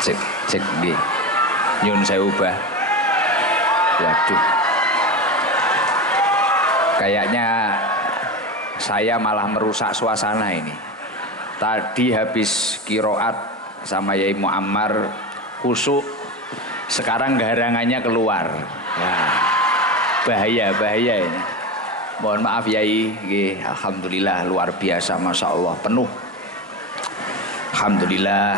Cek cek nggih. Nyun sewu Bah. Waduh. Kayaknya saya malah merusak suasana ini. Tadi habis kiroat sama Yai Muammar kusuk, sekarang garangannya keluar. Nah, bahaya ini. Mohon maaf Yai, nggih, alhamdulillah luar biasa, masya Allah penuh. Alhamdulillah.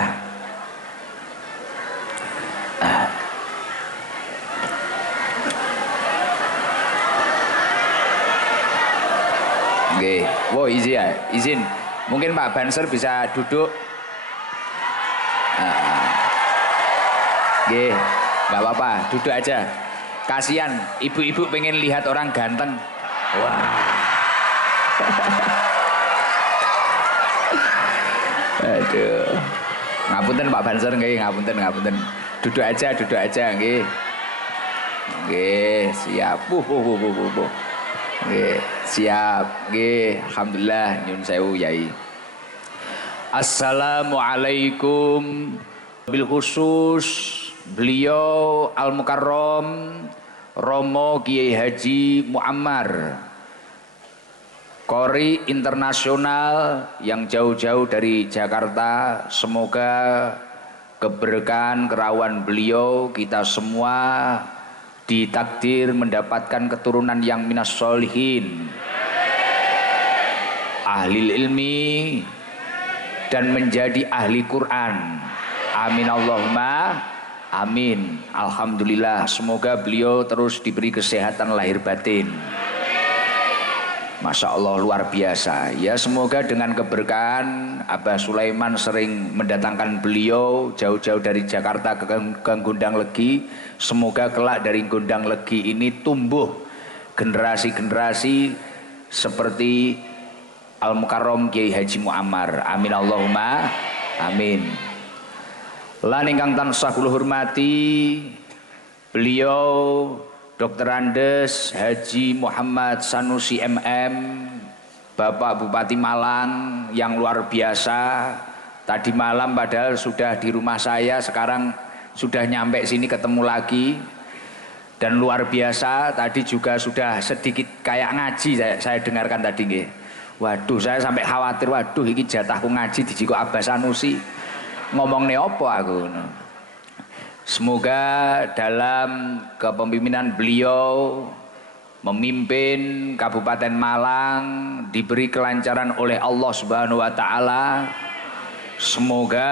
Nggih, wow izin. Mungkin Pak Banser bisa duduk. Nggih, nggak apa-apa, duduk aja. Kasihan ibu-ibu pengen lihat orang ganteng. Wah. Aduh. Ngapunten Pak Banser nggih, ngapunten. Duduk aja nggih. Nggih, siap. Nggih, siap. Nggih, alhamdulillah nyun sewu Yai. Assalamualaikum. Bil khusus beliau Al Mukarrom Romo Kiai Haji Muammar, Qori internasional yang jauh-jauh dari Jakarta. Semoga keberkahan kerawan beliau kita semua ditakdir mendapatkan keturunan yang minas solihin, ahli ilmi, dan menjadi ahli Quran. Amin Allahumma amin. Alhamdulillah, semoga beliau terus diberi kesehatan lahir batin. Masya Allah luar biasa ya. Semoga dengan keberkahan Abah Sulaiman sering mendatangkan beliau jauh-jauh dari Jakarta ke Gondang Legi. Semoga kelak dari Gondang Legi ini tumbuh generasi-generasi seperti Al Mukarrom Kiai Haji Muammar. Amin Allahumma amin. Lan ingkang tansah kula hormati beliau Dr. Andes Haji Muhammad Sanusi MM, Bapak Bupati Malang yang luar biasa. Tadi malam padahal sudah di rumah saya, sekarang sudah nyampe sini ketemu lagi. Dan luar biasa, tadi juga sudah sedikit kayak ngaji saya dengarkan tadi nggih. Waduh, saya sampai khawatir, waduh iki jatahku ngaji di Jiko Abbas Sanusi. Ngomongnya apa aku? Semoga dalam kepemimpinan beliau memimpin Kabupaten Malang diberi kelancaran oleh Allah Subhanahu wa taala. Semoga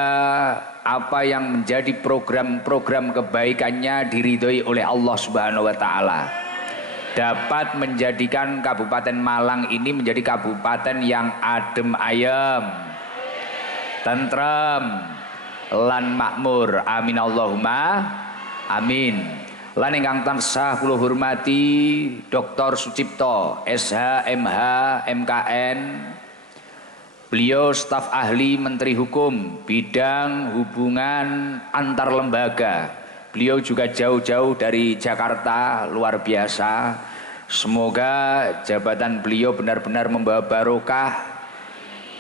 apa yang menjadi program-program kebaikannya diridhoi oleh Allah Subhanahu wa taala, dapat menjadikan Kabupaten Malang ini menjadi kabupaten yang adem ayem, tentrem, lan makmur. Amin Allahumma amin. Lan ingkang tansah kula hormati Dr. Sucipto SH MH MKN, beliau staf ahli Menteri Hukum bidang hubungan antar lembaga. Beliau juga jauh-jauh dari Jakarta, luar biasa. Semoga jabatan beliau benar-benar membawa barokah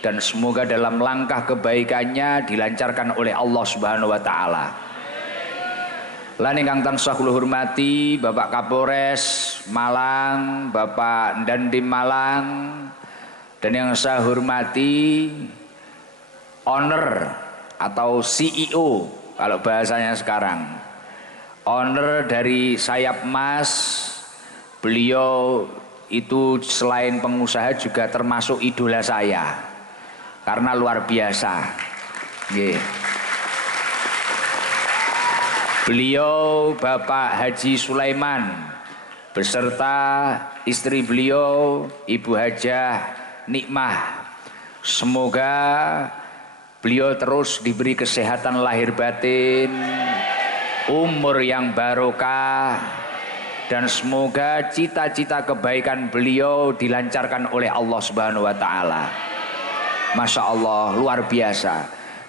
dan semoga dalam langkah kebaikannya dilancarkan oleh Allah Subhanahu wa taala. Lan ingkang tansah kula hormati Bapak Kapolres Malang, Bapak Dandim Malang, dan yang saya hormati owner atau CEO kalau bahasanya sekarang, owner dari Sayap Mas. Beliau itu selain pengusaha juga termasuk idola saya karena luar biasa. Beliau Bapak Haji Sulaiman beserta istri beliau Ibu Hajah Nikmah, semoga beliau terus diberi kesehatan lahir batin, umur yang barokah, dan semoga cita-cita kebaikan beliau dilancarkan oleh Allah Subhanahu wa taala. Masya Allah luar biasa.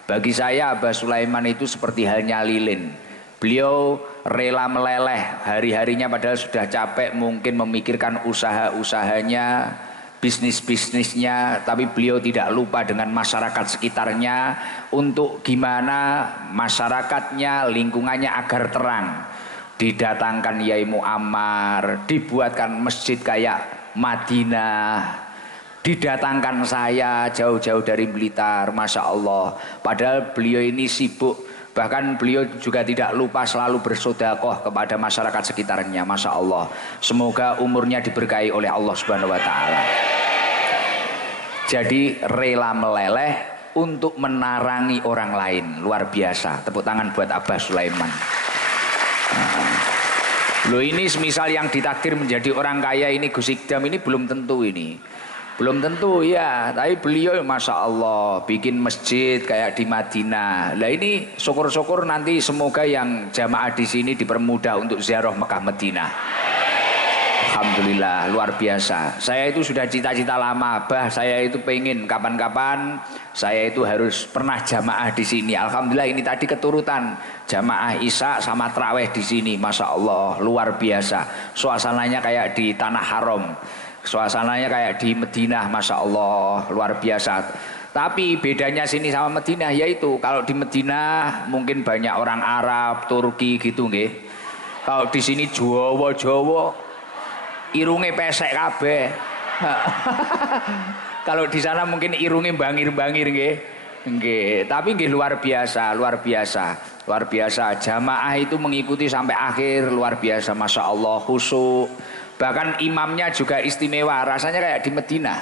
Bagi saya Abah Sulaiman itu seperti halnya lilin. Beliau rela meleleh hari-harinya padahal sudah capek mungkin memikirkan usaha-usahanya, bisnisnya, tapi beliau tidak lupa dengan masyarakat sekitarnya untuk gimana masyarakatnya, lingkungannya agar terang. Didatangkan Yai Muammar, dibuatkan masjid kayak Madinah, didatangkan saya jauh-jauh dari Blitar, Masya Allah. Padahal beliau ini sibuk, bahkan beliau juga tidak lupa selalu bersedekah kepada masyarakat sekitarnya, Masya Allah. Semoga umurnya diberkahi oleh Allah Subhanahu Wa Taala. Jadi rela meleleh untuk menarangi orang lain, luar biasa. Tepuk tangan buat Abah Sulaiman. Loh, ini semisal yang ditakdir menjadi orang kaya ini Gus Ikdam ini belum tentu ini. Belum tentu ya, tapi beliau Masya Allah bikin masjid kayak di Madinah. Lah ini syukur-syukur nanti semoga yang jamaah di sini dipermudah untuk ziarah Mekah Madinah. Alhamdulillah, luar biasa. Saya itu sudah cita-cita lama, Bah, saya itu pengen kapan-kapan saya itu harus pernah jamaah di sini. Alhamdulillah ini tadi keturutan jamaah Isya sama Tarawih di sini, Masya Allah, luar biasa. Suasananya kayak di Tanah Haram, suasananya kayak di Madinah, Masya Allah, luar biasa. Tapi bedanya sini sama Madinah yaitu kalau di Madinah mungkin banyak orang Arab, Turki gitu nggih. Kalau di sini Jawa, irunge pesek kabeh. Kalau di sana mungkin irunge bangir-bangir nggih. Nggih, tapi nggih luar biasa, luar biasa. Luar biasa. Jamaah itu mengikuti sampai akhir, luar biasa, Masya Allah, khusyuk. Bahkan imamnya juga istimewa, rasanya kayak di Madinah.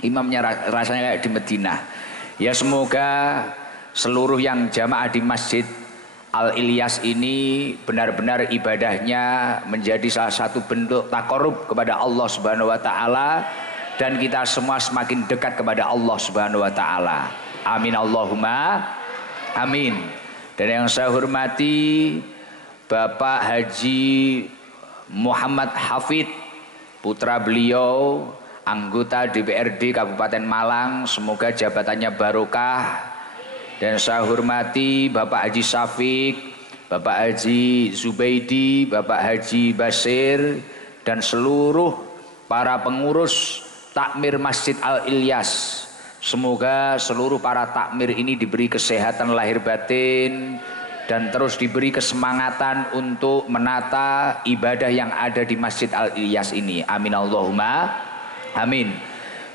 Imamnya rasanya kayak di Madinah. Ya semoga seluruh yang jamaah di Masjid Al-Ilyas ini benar-benar ibadahnya menjadi salah satu bentuk takarub kepada Allah Subhanahu Wa Taala, dan kita semua semakin dekat kepada Allah Subhanahu Wa Taala. Amin Allahumma amin. Dan yang saya hormati Bapak Haji Muhammad Hafid, putra beliau, anggota DPRD Kabupaten Malang, semoga jabatannya barokah. Dan saya hormati Bapak Haji Syafiq, Bapak Haji Zubaidi, Bapak Haji Basir, dan seluruh para pengurus takmir Masjid Al-Ilyas. Semoga seluruh para takmir ini diberi kesehatan lahir batin dan terus diberi kesemangatan untuk menata ibadah yang ada di Masjid Al-Ilyas ini. Amin Allahumma amin.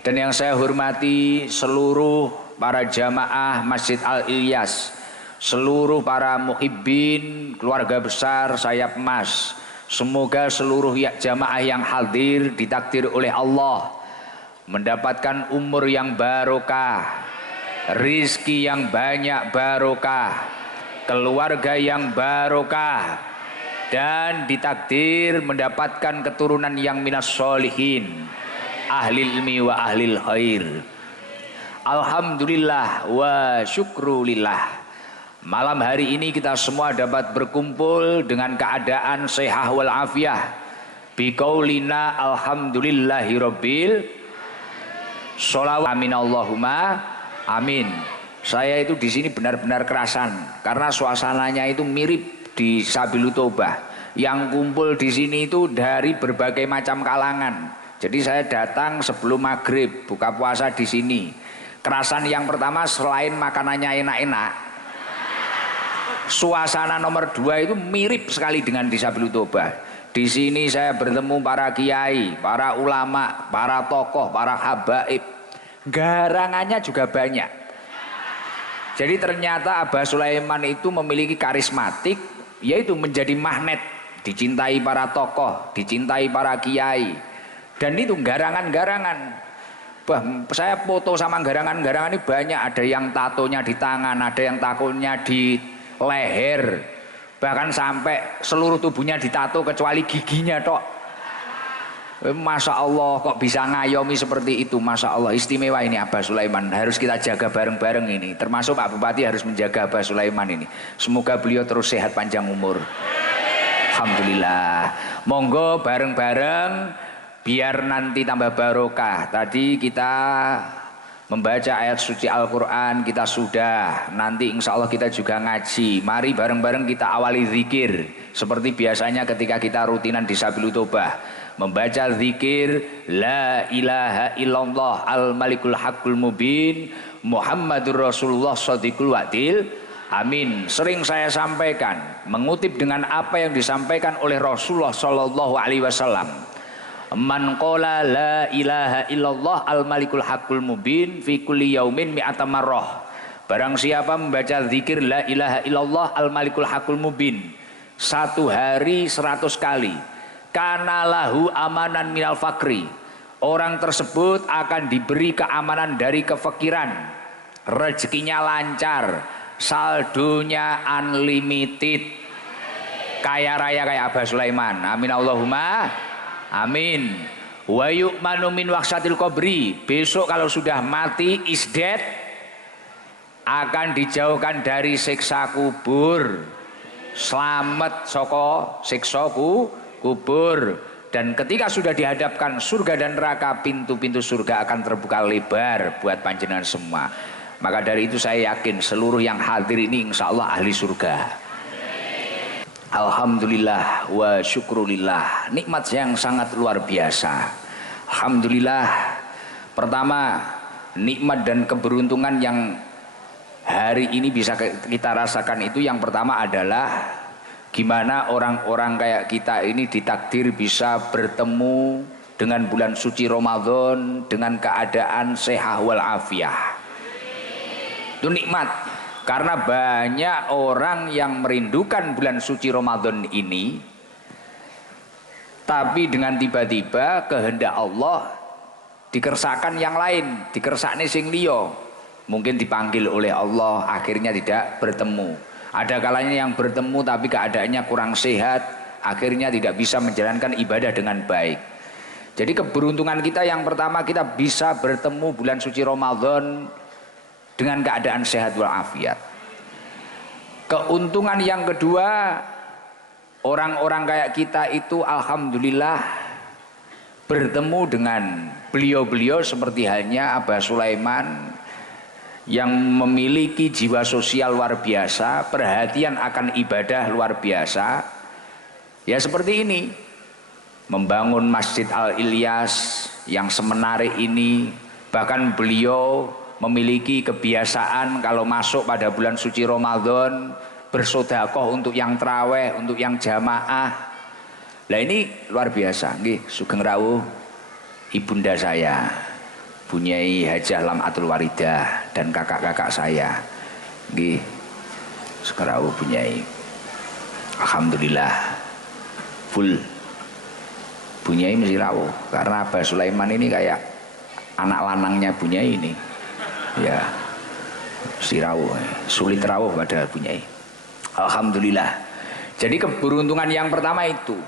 Dan yang saya hormati seluruh para jamaah Masjid Al-Ilyas, seluruh para muhibbin, keluarga besar Sayap Emas. Semoga seluruh jamaah yang hadir ditakdir oleh Allah mendapatkan umur yang barokah, rizki yang banyak barokah, keluarga yang barokah, dan ditakdir mendapatkan keturunan yang minas sholihin, ahli ilmi wa ahlil khair. Alhamdulillah wa syukrulillah. Malam hari ini kita semua dapat berkumpul dengan keadaan sehat wal afiah. Biqaulina alhamdulillahi rabbil sholawat. Amin Allahumma amin. Saya itu di sini benar-benar kerasan karena suasananya itu mirip di Sabilul Taubah. Yang kumpul di sini itu dari berbagai macam kalangan. Jadi saya datang sebelum maghrib buka puasa di sini. Kerasan yang pertama selain makanannya enak-enak, suasana nomor 2 itu mirip sekali dengan di Sabilul Taubah. Di sini saya bertemu para kiai, para ulama, para tokoh, para habaib. Garangannya juga banyak. Jadi ternyata Abah Sulaiman itu memiliki karismatik, yaitu menjadi magnet, dicintai para tokoh, dicintai para kiai. Dan itu garangan-garangan. Bah, saya foto sama garangan-garangan ini banyak. Ada yang tatonya di tangan, ada yang tatonya di leher, bahkan sampai seluruh tubuhnya ditato kecuali giginya tok. Masya Allah, kok bisa ngayomi seperti itu. Masya Allah, istimewa ini Abah Sulaiman. Harus kita jaga bareng-bareng ini. Termasuk Pak Bupati harus menjaga Abah Sulaiman ini. Semoga beliau terus sehat panjang umur. Alhamdulillah. Monggo bareng-bareng biar nanti tambah barokah. Tadi kita membaca ayat suci Al-Quran, kita sudah. Nanti insya Allah kita juga ngaji. Mari bareng-bareng kita awali zikir seperti biasanya ketika kita rutinan di Sabilul Taubah. membaca zikir la ilaha illallah al malikul haqqul mubin Muhammadur Rasulullah shadiqul wa'dil amin. Sering saya sampaikan mengutip dengan apa yang disampaikan oleh Rasulullah sallallahu alaihi wasallam. Man qala la ilaha illallah al malikul haqqul mubin fi kulli yaumin mi'ata marrah. Barang siapa membaca zikir la ilaha illallah al malikul haqqul mubin satu hari 100 kali, kana lahu amanan minal fakri, orang tersebut akan diberi keamanan dari kefakiran, rezekinya lancar, saldonya unlimited, kaya raya kayak Abah Sulaiman, amin Allahumma amin. Wa yu'manu min waqsatil qabri, besok kalau sudah mati is dead, akan dijauhkan dari siksa kubur, selamat soko siksa kubur. Dan ketika sudah dihadapkan surga dan neraka, pintu-pintu surga akan terbuka lebar buat panjenengan semua. Maka dari itu saya yakin seluruh yang hadir ini insya Allah ahli surga. Alhamdulillah wa syukrulillah, nikmat yang sangat luar biasa. Alhamdulillah, pertama nikmat dan keberuntungan yang hari ini bisa kita rasakan itu yang pertama adalah gimana orang-orang kayak kita ini ditakdir bisa bertemu dengan bulan suci Ramadan dengan keadaan sehat wal afiah. Itu nikmat, karena banyak orang yang merindukan bulan suci Ramadan ini, tapi dengan tiba-tiba kehendak Allah dikersakan yang lain, dikersakne sing liya. Mungkin dipanggil oleh Allah, akhirnya tidak bertemu. Ada kalanya yang bertemu tapi keadaannya kurang sehat, akhirnya tidak bisa menjalankan ibadah dengan baik. Jadi keberuntungan kita yang pertama, kita bisa bertemu bulan suci Ramadan dengan keadaan sehat walafiat. Keuntungan yang kedua, orang-orang kayak kita itu alhamdulillah bertemu dengan beliau-beliau seperti halnya Abah Sulaiman yang memiliki jiwa sosial luar biasa, perhatian akan ibadah luar biasa. Ya seperti ini, membangun Masjid Al-Ilyas yang semenarik ini. Bahkan beliau memiliki kebiasaan kalau masuk pada bulan suci Ramadan bersedekah untuk yang traweh, untuk yang jamaah. Nah ini luar biasa. Nggih, sugeng rawuh ibunda saya, Bunyai Hajah Lamatul Waridah, dan kakak-kakak saya. Nggih, sugeng rawuh Bunyai. Alhamdulillah full. Bunyai mesti rawuh karena Abah Sulaiman ini kayak anak lanangnya Bunyai ini. Ya, si rawuh, sulit rawuh pada Bunyai. Alhamdulillah. Jadi keberuntungan yang pertama itu.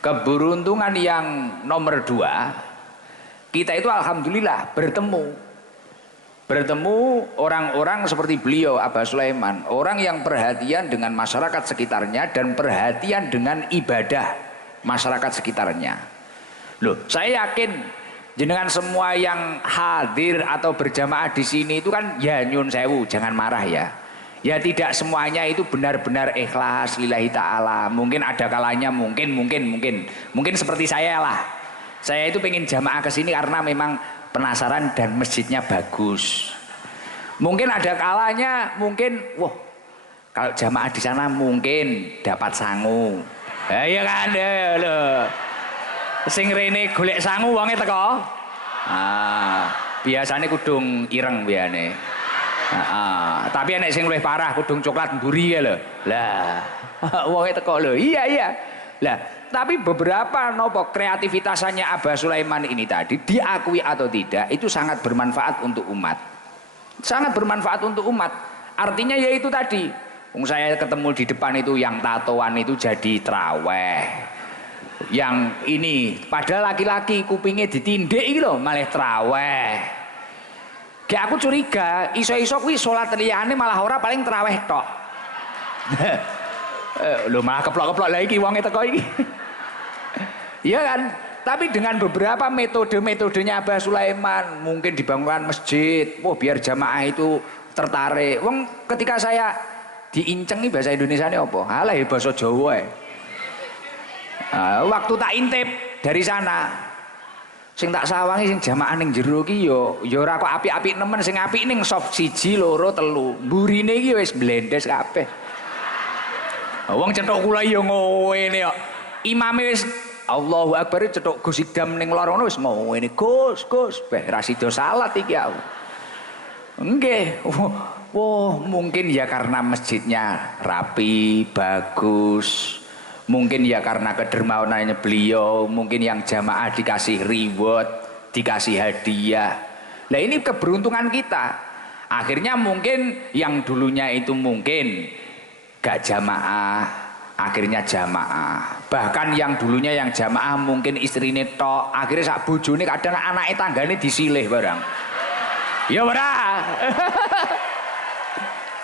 Keberuntungan yang nomor dua, kita itu alhamdulillah bertemu orang-orang seperti beliau Abah Sulaiman, orang yang perhatian dengan masyarakat sekitarnya dan perhatian dengan ibadah masyarakat sekitarnya. Loh, saya yakin jenengan semua yang hadir atau berjamaah di sini itu kan ya nyun sewu, jangan marah ya. Ya tidak semuanya itu benar-benar ikhlas lillahi ta'ala. Mungkin ada kalanya mungkin seperti saya lah. Saya itu pengen jamaah ke sini karena memang penasaran dan masjidnya bagus. Mungkin ada kalanya wah kalau jamaah di sana mungkin dapat sangu. Ya iya kan lho. Sing rene golek sangu wonge teko. Biasane kudung ireng biane. Tapi nek sing luwih parah kudung coklat mburi ya lho. Lah, wonge teko lho. Iya. Lah, tapi beberapa nopo kreativitasannya Abah Sulaiman ini tadi diakui atau tidak itu sangat bermanfaat untuk umat. Sangat bermanfaat untuk umat. Artinya yaitu tadi, saya ketemu di depan itu yang tatoan itu jadi traweh. Yang ini padahal laki-laki kupingnya ditindik iki lho malah traweh. Kayak aku curiga iso-iso kuwi salat liyane malah ora paling traweh tok. Lho malah keplok-keplok lagi iki wonge teko iki. Iya kan? Tapi dengan beberapa metode-metodenya Abah Sulaiman, mungkin dibangunkan masjid, biar jamaah itu tertarik. Wong ketika saya diincengi bahasa Indonesia ini apa? Halah ya bahasa Jawa ya. Waktu tak intip dari sana. Sing tak sawangi sing jamaah ning jero ki ya ora kok apik-apik nemen, sing apik ning sop 1 2 3. Mburine iki wis blendes kabeh. Wong cetuk kula ya ngene kok. Imame wis Allahu Akbar cetuk Gus Idam ning lor ngono wis ngene. Gus, beh ra sida salat iki aku. Nggih. Wah, mungkin ya karena masjidnya rapi, bagus. Mungkin ya karena kedermawanannya beliau, mungkin yang jamaah dikasih reward, dikasih hadiah. Nah ini keberuntungan kita. Akhirnya mungkin yang dulunya itu mungkin gak jamaah, akhirnya jamaah. Bahkan yang dulunya yang jamaah mungkin istrinya tok, akhirnya sak bojone kadang anaknya tanggane disilih barang. Ya ora.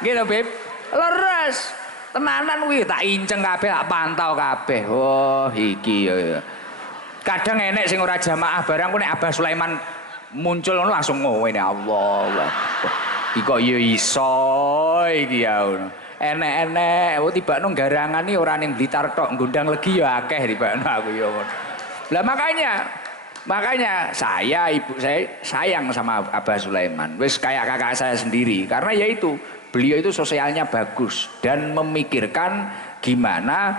Gitu Beb. Leres. Tenanan wih tak inceng kabeh, tak pantau kabeh. Oh iki ya. Kadang enek sing ora jamaah barang ku nek Abah Sulaiman muncul langsung ngene Allah. Iki kok ya iso iki ya. Enek-enek tibakno garangan iki ora ning Blitar tok, Gondang Legi ya akeh tibakno aku ya. Lah makanya saya ibu saya sayang sama Abah Sulaiman. Wis kayak kakak saya sendiri karena yaitu beliau itu sosialnya bagus dan memikirkan gimana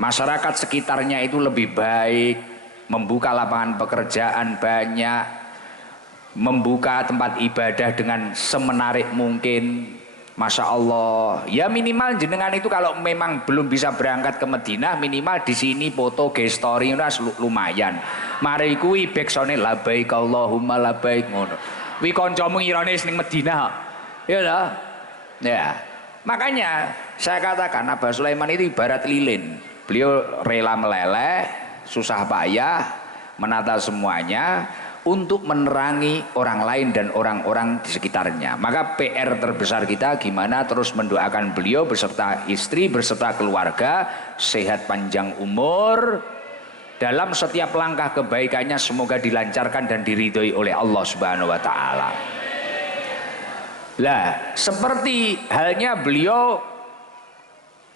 masyarakat sekitarnya itu lebih baik, membuka lapangan pekerjaan banyak, membuka tempat ibadah dengan semenarik mungkin. Masya Allah, ya minimal jenengan itu kalau memang belum bisa berangkat ke Madinah, minimal di sini foto story lumayan. Mari kuwi backsone labaik Allahumma labaik ngono. Wi kancamu ngirane ning Madinah. Ya lah. Ya, makanya saya katakan Abah Sulaiman itu ibarat lilin. Beliau rela meleleh, susah payah, menata semuanya untuk menerangi orang lain dan orang-orang di sekitarnya. Maka PR terbesar kita gimana terus mendoakan beliau beserta istri, beserta keluarga, sehat panjang umur. Dalam setiap langkah kebaikannya semoga dilancarkan dan diridhoi oleh Allah Subhanahu wa taala. Lah, seperti halnya beliau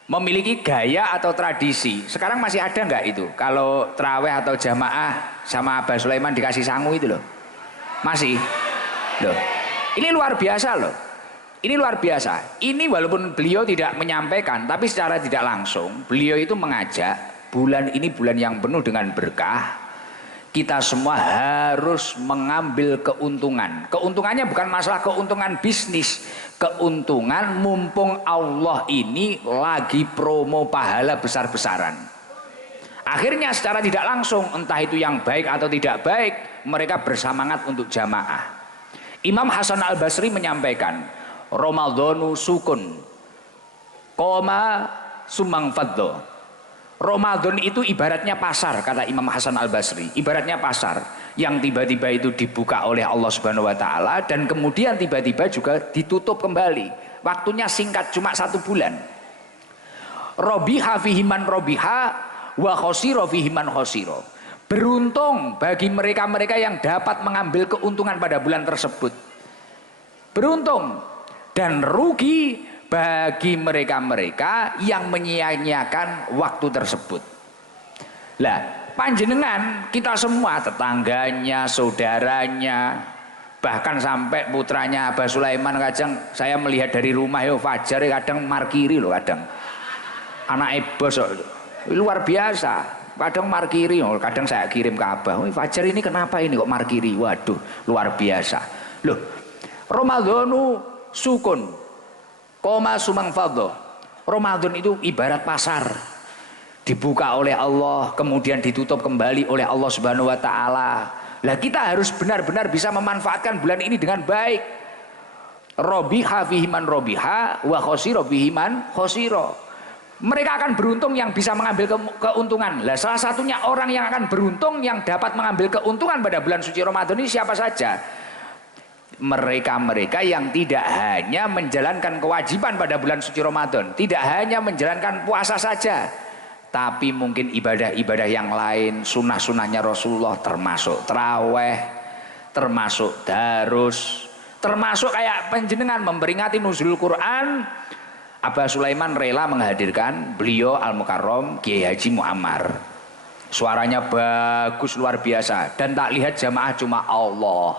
memiliki gaya atau tradisi. Sekarang masih ada nggak itu? Kalau terawih atau jamaah sama Abah Sulaiman dikasih sangu itu loh. Masih. Loh. Ini luar biasa loh. Ini luar biasa. Ini walaupun beliau tidak menyampaikan, tapi secara tidak langsung beliau itu mengajak bulan ini bulan yang penuh dengan berkah. Kita semua harus mengambil keuntungan. Keuntungannya bukan masalah keuntungan bisnis, keuntungan mumpung Allah ini lagi promo pahala besar-besaran. Akhirnya secara tidak langsung, entah itu yang baik atau tidak baik, mereka bersemangat untuk jamaah. Imam Hasan Al-Basri menyampaikan, Ramadhanu sukun, koma sumang faddo. Ramadan itu ibaratnya pasar, kata Imam Hasan Al-Basri. Ibaratnya pasar yang tiba-tiba itu dibuka oleh Allah Subhanahu wa taala dan kemudian tiba-tiba juga ditutup kembali. Waktunya singkat, cuma 1 bulan. Robiha fihiman robiha wa khosiro fihiman khosiro. Beruntung bagi mereka-mereka yang dapat mengambil keuntungan pada bulan tersebut. Beruntung. Dan rugi bagi mereka-mereka yang menyia-nyiakan waktu tersebut. Lah, panjenengan kita semua, tetangganya, saudaranya, bahkan sampai putranya Abah Sulaiman, kadang saya melihat dari rumah ya Fajar kadang markiri loh, kadang anak bos luar biasa, kadang markiri, kadang saya kirim ke Abah, Fajar ini kenapa ini kok markiri, waduh luar biasa loh. Ramadhanu sukun koma sumang fadho. Ramadan itu ibarat pasar, dibuka oleh Allah kemudian ditutup kembali oleh Allah Subhanahu wa taala. Lah kita harus benar-benar bisa memanfaatkan bulan ini dengan baik. Robiha fihiman robiha wa khosiro fihiman khosiro. Mereka akan beruntung yang bisa mengambil keuntungan. Lah salah satunya orang yang akan beruntung yang dapat mengambil keuntungan pada bulan suci Ramadan ini siapa saja? Mereka-mereka yang tidak hanya menjalankan kewajiban pada bulan suci Ramadan, tidak hanya menjalankan puasa saja, tapi mungkin ibadah-ibadah yang lain, sunnah-sunnahnya Rasulullah, termasuk taraweh, termasuk darus, termasuk kayak panjenengan memperingati nuzul Quran. Abah Sulaiman rela menghadirkan beliau Al-Mukarram Kiai Haji Muammar. Suaranya bagus luar biasa dan tak lihat jamaah cuma Allah.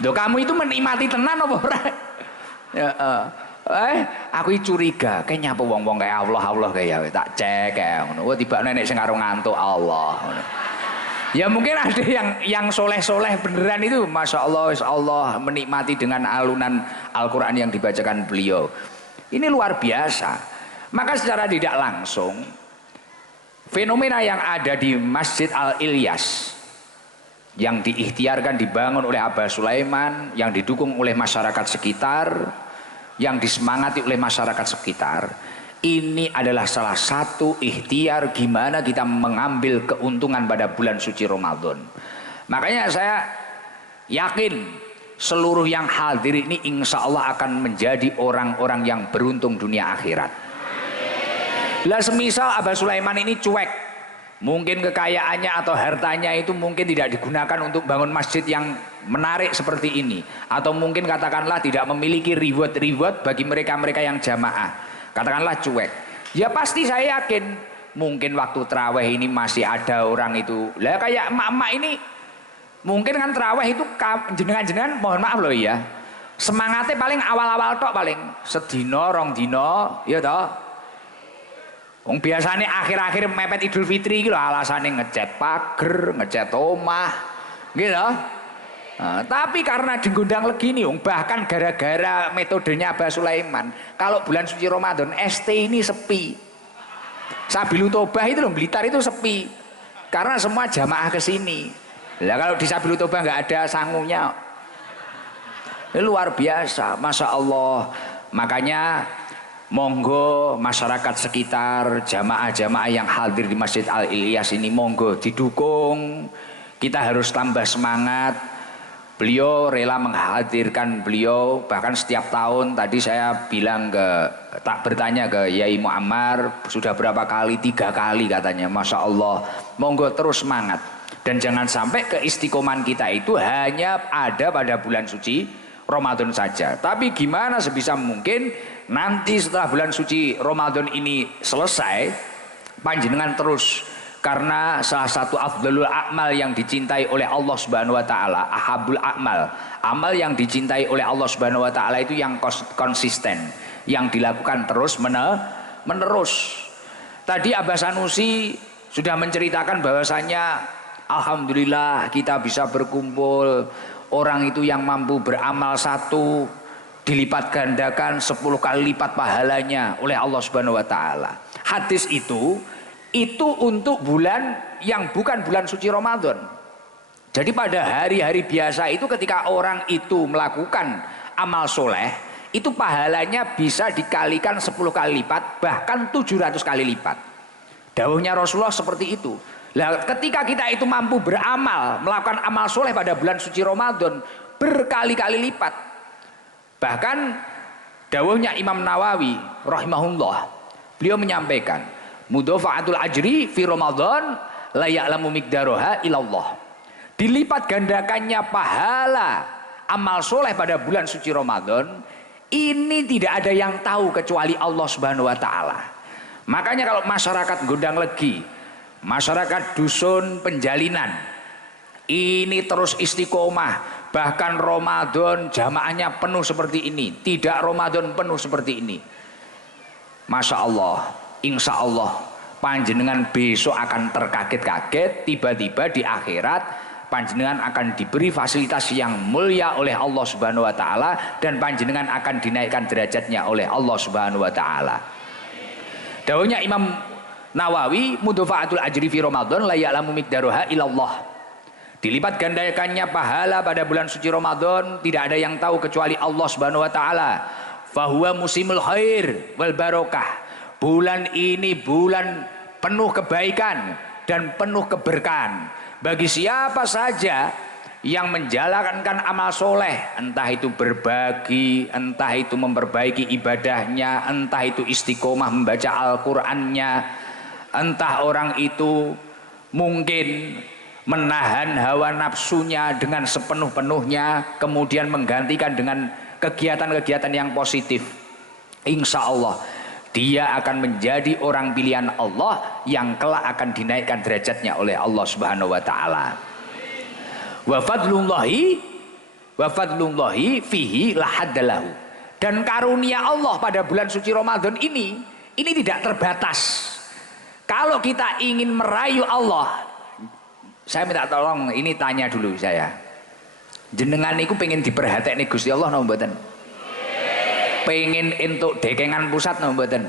Loh, kamu itu menikmati tenan apa ora? Ya, aku curiga, kayaknya apa wong-wong kayak Allah kayak tak cek kayak ngono. Oh, tiba nenek sing karo ngantuk Allah ngono. Ya mungkin ada yang soleh-soleh beneran itu, masya Allah menikmati dengan alunan Al-Quran yang dibacakan beliau. Ini luar biasa. Maka secara tidak langsung fenomena yang ada di Masjid Al-Ilyas yang diikhtiarkan dibangun oleh Abah Sulaiman, yang didukung oleh masyarakat sekitar, yang disemangati oleh masyarakat sekitar, ini adalah salah satu ikhtiar gimana kita mengambil keuntungan pada bulan suci Ramadan. Makanya saya yakin seluruh yang hadir ini insya Allah akan menjadi orang-orang yang beruntung dunia akhirat. Lah semisal Abah Sulaiman ini cuek, mungkin kekayaannya atau hartanya itu mungkin tidak digunakan untuk bangun masjid yang menarik seperti ini, atau mungkin katakanlah tidak memiliki reward bagi mereka-mereka yang jamaah, katakanlah cuek, ya pasti saya yakin mungkin waktu terawih ini masih ada orang itu. Lah kayak emak-emak ini mungkin kan terawih itu jenengan mohon maaf loh ya, semangatnya paling awal-awal tok, paling sedino rong dino ya toh. Wong biasanya akhir-akhir mepet Idul Fitri gitu alasannya ngecat pager, ngecat omah gitu. Nah, tapi karena di Gondang Legi nih, bahkan gara-gara metodenya Abah Sulaiman, kalau bulan suci Ramadan ST ini sepi. Sabilu Tobah itu loh, Blitar itu sepi karena semua jamaah ke sini. Lah kalau di Sabilu Tobah nggak ada sangunya, ini luar biasa, masya Allah. Makanya monggo masyarakat sekitar, jamaah-jamaah yang hadir di Masjid Al-Ilyas ini monggo didukung. Kita harus tambah semangat. Beliau rela menghadirkan beliau, bahkan setiap tahun tadi saya bilang bertanya ke Yai Muammar sudah berapa kali, 3 kali katanya, masya Allah. Monggo terus semangat dan jangan sampai keistiqoman kita itu hanya ada pada bulan suci Ramadan saja. Tapi gimana sebisa mungkin nanti setelah bulan suci Ramadan ini selesai, panjenengan terus, karena salah satu afdalul a'mal yang dicintai oleh Allah Subhanahu wa taala, ahabul a'mal, amal yang dicintai oleh Allah Subhanahu wa taala itu yang konsisten, yang dilakukan terus menerus. Tadi Abah Sanusi sudah menceritakan bahwasanya alhamdulillah kita bisa berkumpul, orang itu yang mampu beramal satu dilipat gandakan 10 kali lipat pahalanya oleh Allah Subhanahu wa taala. Hadis itu untuk bulan yang bukan bulan suci Ramadan. Jadi pada hari-hari biasa itu ketika orang itu melakukan amal soleh, itu pahalanya bisa dikalikan 10 kali lipat, bahkan 700 kali lipat. Dawuhnya Rasulullah seperti itu. Nah, ketika kita itu mampu beramal, melakukan amal soleh pada bulan suci Ramadan berkali-kali lipat. Bahkan dawuhnya Imam Nawawi rahimahullah, beliau menyampaikan mudhafa'atul ajri fi Ramadan la ya'lamu miqdaroha ilallah. Dilipat gandakannya pahala amal soleh pada bulan suci Ramadan ini tidak ada yang tahu kecuali Allah Subhanahu wa taala. Makanya kalau masyarakat Gondang Legi, masyarakat dusun Penjalinan ini terus istiqomah, bahkan Ramadan jamaahnya penuh seperti ini, tidak Ramadan penuh seperti ini, masya Allah, insya Allah panjenengan besok akan terkaget-kaget, tiba-tiba di akhirat panjenengan akan diberi fasilitas yang mulia oleh Allah Subhanahu wa taala, dan panjenengan akan dinaikkan derajatnya oleh Allah Subhanahu wa taala. Dawuhnya Imam Nawawi, mudhafa'atul ajri fi Ramadan la ya'lamu miqdaroha ilallah. Dilipat gandakannya pahala pada bulan suci Ramadan tidak ada yang tahu kecuali Allah Subhanahu wa taala. Fahuwa musimul khair wal barokah. Bulan ini bulan penuh kebaikan dan penuh keberkahan bagi siapa saja yang menjalankan amal soleh, entah itu berbagi, entah itu memperbaiki ibadahnya, entah itu istiqomah membaca Al-Qur'annya, entah orang itu mungkin menahan hawa nafsunya dengan sepenuh-penuhnya, kemudian menggantikan dengan kegiatan-kegiatan yang positif. Insya Allah Dia akan menjadi orang pilihan Allah yang kelak akan dinaikkan derajatnya oleh Allah Subhanahu wa taala. Wa fadlullahi fihi lahaddalahu. Dan karunia Allah pada bulan suci Ramadan ini tidak terbatas. Kalau kita ingin merayu Allah, saya minta tolong ini tanya dulu saya. Jenengan niku pengen diperhatekne Gusti Allah napa mboten? Pengen entuk dekengan pusat napa mboten?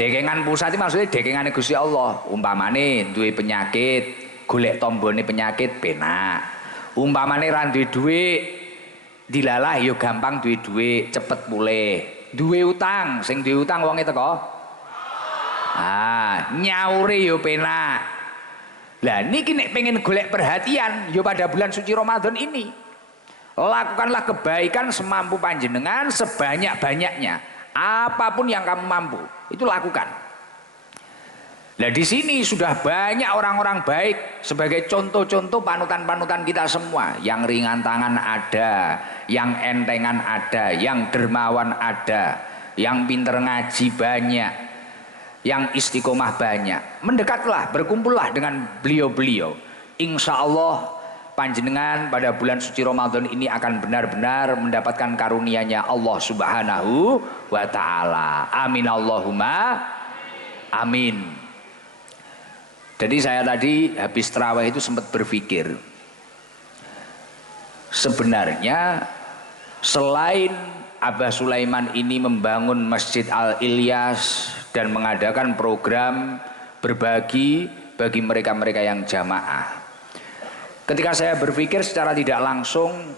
Dekengan pusat itu maksudnya dekengane Gusti Allah. Umpamane duwe penyakit, golek tombone penyakit penak. Umpamane ra duwe dhuwit, dilalah ya gampang duwe dhuwit, cepet pulih. Duwe utang, sing duwe utang wonge teko. Nyaure ya penak. Lah niki nek pengen golek perhatian ya pada bulan suci Ramadan ini. Lakukanlah kebaikan semampu panjenengan, sebanyak-banyaknya. Apapun yang kamu mampu, itu lakukan. Nah di sini sudah banyak orang-orang baik sebagai contoh-contoh panutan-panutan kita semua. Yang ringan tangan ada, yang entengan ada, yang dermawan ada, yang pinter ngaji banyak, yang istiqomah banyak. Mendekatlah, berkumpullah dengan beliau-beliau. Insya Allah panjenengan pada bulan suci Ramadan ini akan benar-benar mendapatkan karunia-Nya Allah Subhanahu wa taala. Amin Allahumma amin. Jadi saya tadi habis tarawih itu sempat berpikir, sebenarnya selain Abah Sulaiman ini membangun Masjid Al-Ilyas dan mengadakan program berbagi bagi mereka-mereka yang jamaah, ketika saya berpikir secara tidak langsung,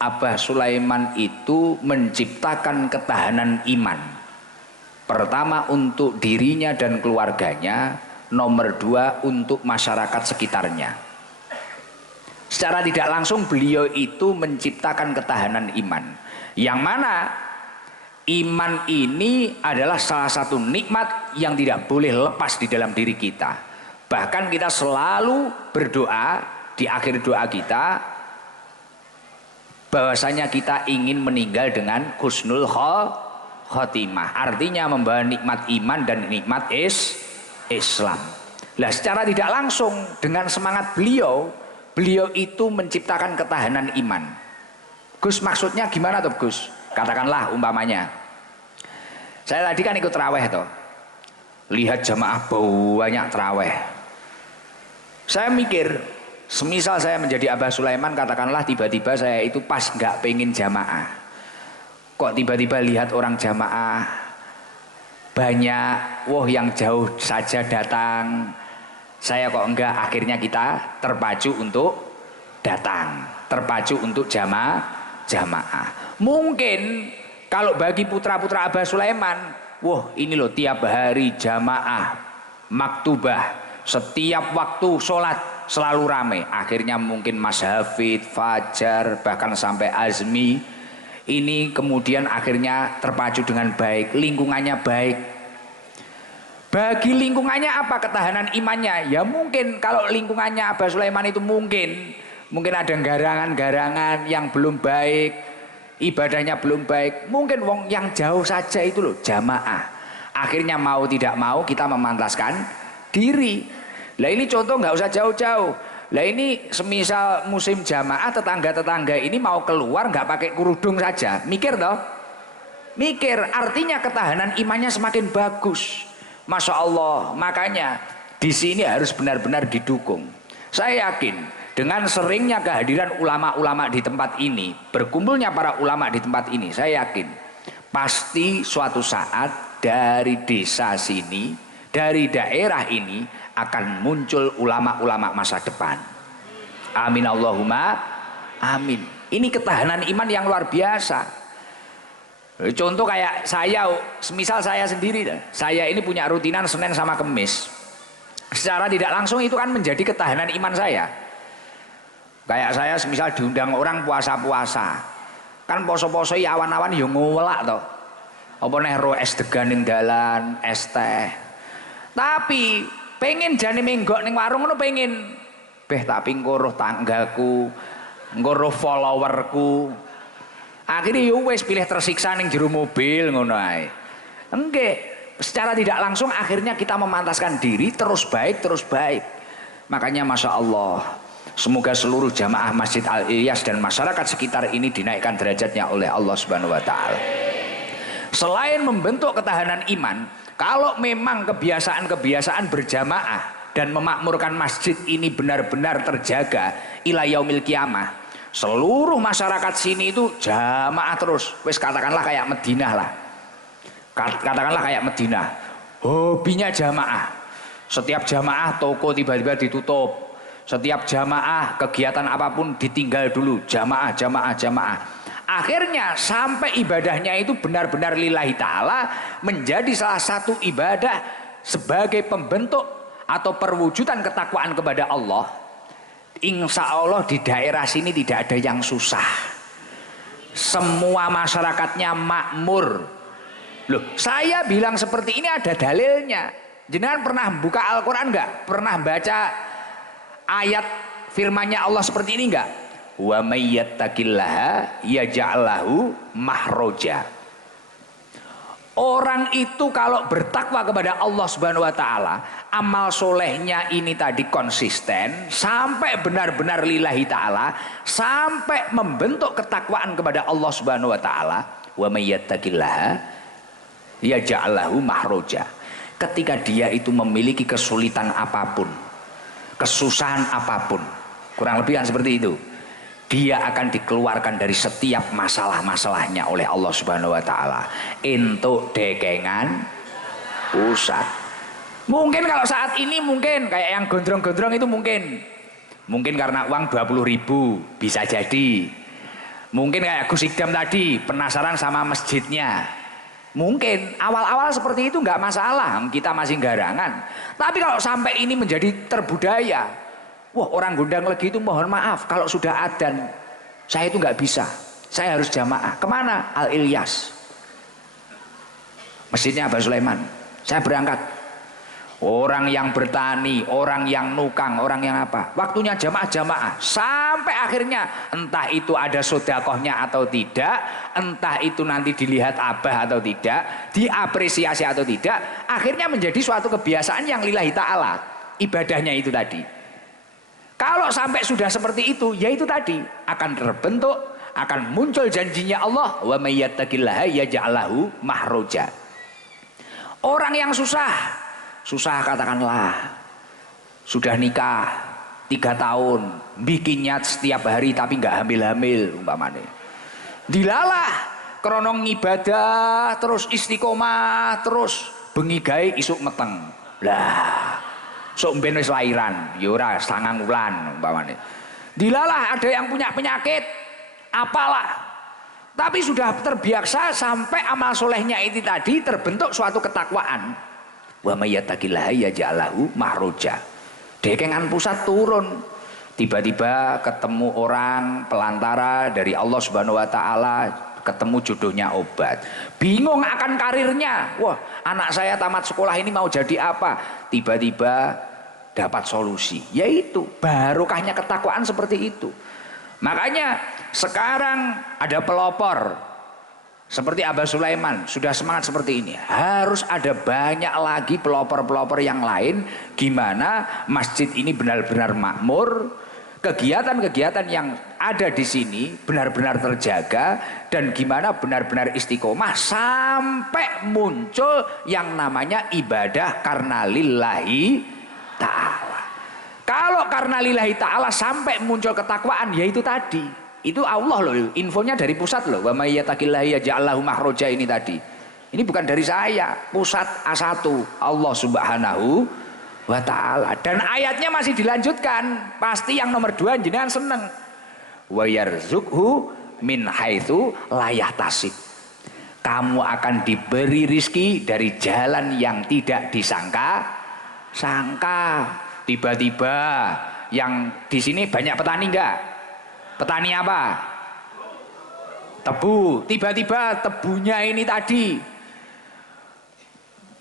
Abah Sulaiman itu menciptakan ketahanan iman. Pertama untuk dirinya dan keluarganya, nomor dua untuk masyarakat sekitarnya. Secara tidak langsung beliau itu menciptakan ketahanan iman. Yang mana iman ini adalah salah satu nikmat yang tidak boleh lepas di dalam diri kita. Bahkan kita selalu berdoa di akhir doa kita bahwasanya kita ingin meninggal dengan husnul khotimah, artinya membawa nikmat iman dan nikmat Islam. Nah secara tidak langsung dengan semangat beliau itu menciptakan ketahanan iman. Gus maksudnya gimana tuh Gus? Katakanlah umpamanya saya tadi kan ikut taraweh tuh, lihat jamaah banyak taraweh. Saya mikir, semisal saya menjadi Abah Sulaiman, katakanlah tiba-tiba saya itu pas nggak pengen jamaah, kok tiba-tiba lihat orang jamaah banyak, wah yang jauh saja datang, saya kok enggak, akhirnya kita terpacu untuk datang, terpacu untuk jamaah. Mungkin kalau bagi putra-putra Abah Sulaiman, wah ini loh tiap hari jamaah maktubah, setiap waktu sholat selalu rame, akhirnya mungkin Mas Hafid, Fajar, bahkan sampai Azmi ini kemudian akhirnya terpacu dengan baik, lingkungannya baik. Bagi lingkungannya apa ketahanan imannya? Ya mungkin kalau lingkungannya Abah Sulaiman itu mungkin ada garangan-garangan yang belum baik, ibadahnya belum baik, mungkin wong yang jauh saja itu loh jamaah, akhirnya mau tidak mau kita memantaskan diri. Lah ini contoh nggak usah jauh-jauh. Lah ini semisal musim jamaah, tetangga-tetangga ini mau keluar nggak pakai kerudung saja, mikir toh? Mikir, artinya ketahanan imannya semakin bagus. Masya Allah, makanya di sini harus benar-benar didukung. Saya yakin dengan seringnya kehadiran ulama-ulama di tempat ini, berkumpulnya para ulama di tempat ini, saya yakin pasti suatu saat dari desa sini, dari daerah ini akan muncul ulama-ulama masa depan. Amin Allahumma amin. Ini ketahanan iman yang luar biasa. Contoh kayak saya, semisal saya sendiri, saya ini punya rutinan Senin sama Kemis. Secara tidak langsung itu kan menjadi ketahanan iman saya. Kayak saya semisal diundang orang puasa-puasa, kan poso-poso awan-awan yo ngolak toh. Apa neh ro es degan ning dalan, es teh. Tapi pengen jane menggok ning warung ngono pengen. Beh tapi ngoro tanggaku, ngoro followerku. Akhirnya yo wis pilih tersiksa ning jero mobil ngono ae. Enggak, secara tidak langsung akhirnya kita memantaskan diri terus baik, terus baik. Makanya Masya Allah, semoga seluruh jamaah Masjid Al-Ilyas dan masyarakat sekitar ini dinaikkan derajatnya oleh Allah Subhanahu wa Ta'ala. Selain membentuk ketahanan iman, kalau memang kebiasaan-kebiasaan berjamaah dan memakmurkan masjid ini benar-benar terjaga ila yaumil qiyamah, seluruh masyarakat sini itu jamaah terus. Wes katakanlah kayak Madinah lah. Katakanlah kayak Madinah, hobinya jamaah. Setiap jamaah toko tiba-tiba ditutup, setiap jamaah kegiatan apapun ditinggal dulu, jamaah. Akhirnya sampai ibadahnya itu benar-benar lillahi ta'ala, menjadi salah satu ibadah sebagai pembentuk atau perwujudan ketakwaan kepada Allah. Insya Allah di daerah sini tidak ada yang susah, semua masyarakatnya makmur. Loh, saya bilang seperti ini ada dalilnya. Jenengan pernah buka Al-Quran enggak? Pernah baca ayat firmannya Allah seperti ini enggak? Wa may yattaqillaha yaj'al lahu mahroja. Orang itu kalau bertakwa kepada Allah Subhanahu wa Ta'ala, amal solehnya ini tadi konsisten sampai benar-benar lillahi ta'ala, sampai membentuk ketakwaan kepada Allah Subhanahu wa Ta'ala. Wa may yattaqillaha ya ja'alahu mahroja. Ketika dia itu memiliki kesulitan apapun, kesusahan apapun, kurang lebih kan seperti itu, dia akan dikeluarkan dari setiap masalah-masalahnya oleh Allah Subhanahu wa Ta'ala. Entuk dekengan pusat. Mungkin kalau saat ini mungkin kayak yang gondrong-gondrong itu mungkin karena uang 20.000 bisa jadi. Mungkin kayak Gus Idam tadi penasaran sama masjidnya. Mungkin awal-awal seperti itu nggak masalah, kita masih garangan. Tapi kalau sampai ini menjadi terbudaya, wah orang Gondang Legi itu mohon maaf kalau sudah adzan saya itu nggak bisa, saya harus jamaah. Kemana? Al-Ilyas, masjidnya Abah Sulaiman. Saya berangkat. Orang yang bertani, orang yang nukang, orang yang apa, waktunya jamaah sampai akhirnya entah itu ada sodakohnya atau tidak, entah itu nanti dilihat abah atau tidak, diapresiasi atau tidak, akhirnya menjadi suatu kebiasaan yang lillahi ta'ala, ibadahnya itu tadi. Kalau sampai sudah seperti itu, ya itu tadi akan terbentuk, akan muncul janjinya Allah, wa may yattaqillaha yaj'al lahu mahroja. Orang yang susah katakanlah sudah nikah 3 tahun, bikin niat setiap hari tapi nggak hamil umpamanya, dilalah kronong ibadah terus istiqomah terus bengi gawe isuk meteng lah, sok ben wis lairan ya ora 9 wulan umpamanya, dilalah ada yang punya penyakit apalah, tapi sudah terbiasa sampai amal solehnya itu tadi terbentuk suatu ketakwaan. Wa may yattaqillaha yaj'al lahu mahroja. Dekengan pusat turun, tiba-tiba ketemu orang pelantara dari Allah Subhanahu wa Ta'ala, ketemu jodohnya obat, bingung akan karirnya. Wah, anak saya tamat sekolah ini mau jadi apa? Tiba-tiba dapat solusi, yaitu barokahnya ketakwaan seperti itu. Makanya sekarang ada pelopor seperti Abah Sulaiman, sudah semangat seperti ini. Harus ada banyak lagi pelopor-pelopor yang lain, gimana masjid ini benar-benar makmur, kegiatan-kegiatan yang ada di sini benar-benar terjaga, dan gimana benar-benar istiqomah sampai muncul yang namanya ibadah karena lillahi ta'ala. Kalau karena lillahi ta'ala sampai muncul ketakwaan, yaitu tadi. Itu Allah loh, infonya dari pusat loh. Wa may yattaqillaha yaj'al lahu mahroja ini tadi. Ini bukan dari saya, pusat A1 Allah Subhanahu wa Ta'ala. Dan ayatnya masih dilanjutkan. Pasti yang nomor 2 jenengan seneng. Wa yarzuqhu min haitsu la yahtasib. Kamu akan diberi rizki dari jalan yang tidak disangka-sangka. Tiba-tiba yang di sini banyak petani enggak? Petani apa? Tebu. Tiba-tiba tebunya ini tadi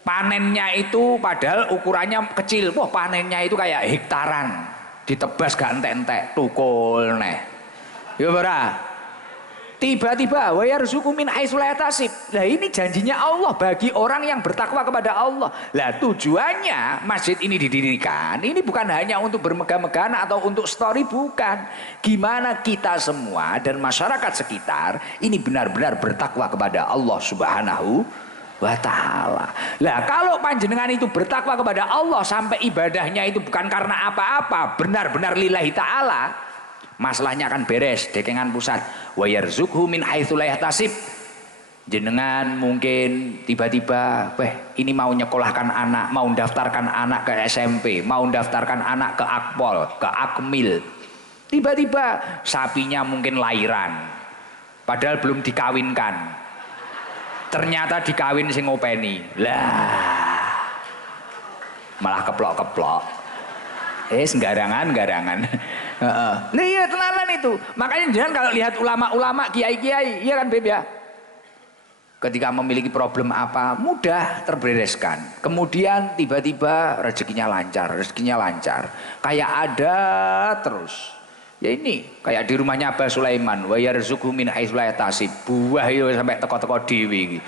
panennya itu padahal ukurannya kecil. Wah, panennya itu kayak hektaran. Ditebas gak entek-entek, tukul neh. Ya ora? Tiba-tiba wa yarzuqu min haitsu la yahtasib. Lah ini janjinya Allah bagi orang yang bertakwa kepada Allah. Lah tujuannya masjid ini didirikan ini bukan hanya untuk bermegah-megahan atau untuk story, bukan. Gimana kita semua dan masyarakat sekitar ini benar-benar bertakwa kepada Allah Subhanahu wa ta'ala. Lah kalau panjenengan itu bertakwa kepada Allah sampai ibadahnya itu bukan karena apa-apa, benar-benar lillahi ta'ala, masalahnya akan beres, dekengan pusat. Wa yarzuqhu min haitsu la yahtasib. Jenengan mungkin tiba-tiba, ini mau nyekolahkan anak, mau daftarkan anak ke SMP, mau daftarkan anak ke Akpol, ke Akmil. Tiba-tiba sapinya mungkin lahiran, padahal belum dikawinkan. Ternyata dikawin sing ngopeni. Lah. Malah keplok-keplok. Sembarangan. Nah iya tenanan itu. Makanya jangan kalau lihat ulama-ulama, kiai-kiai, iya kan Beb ya. Ketika memiliki problem apa, mudah terbereskan. Kemudian tiba-tiba rezekinya lancar. Kayak ada terus. Ya ini kayak di rumahnya Abah Sulaiman, wa yarzuqhu min haitsu la yahtasib. Buah itu sampai teko-teko dhewe iki.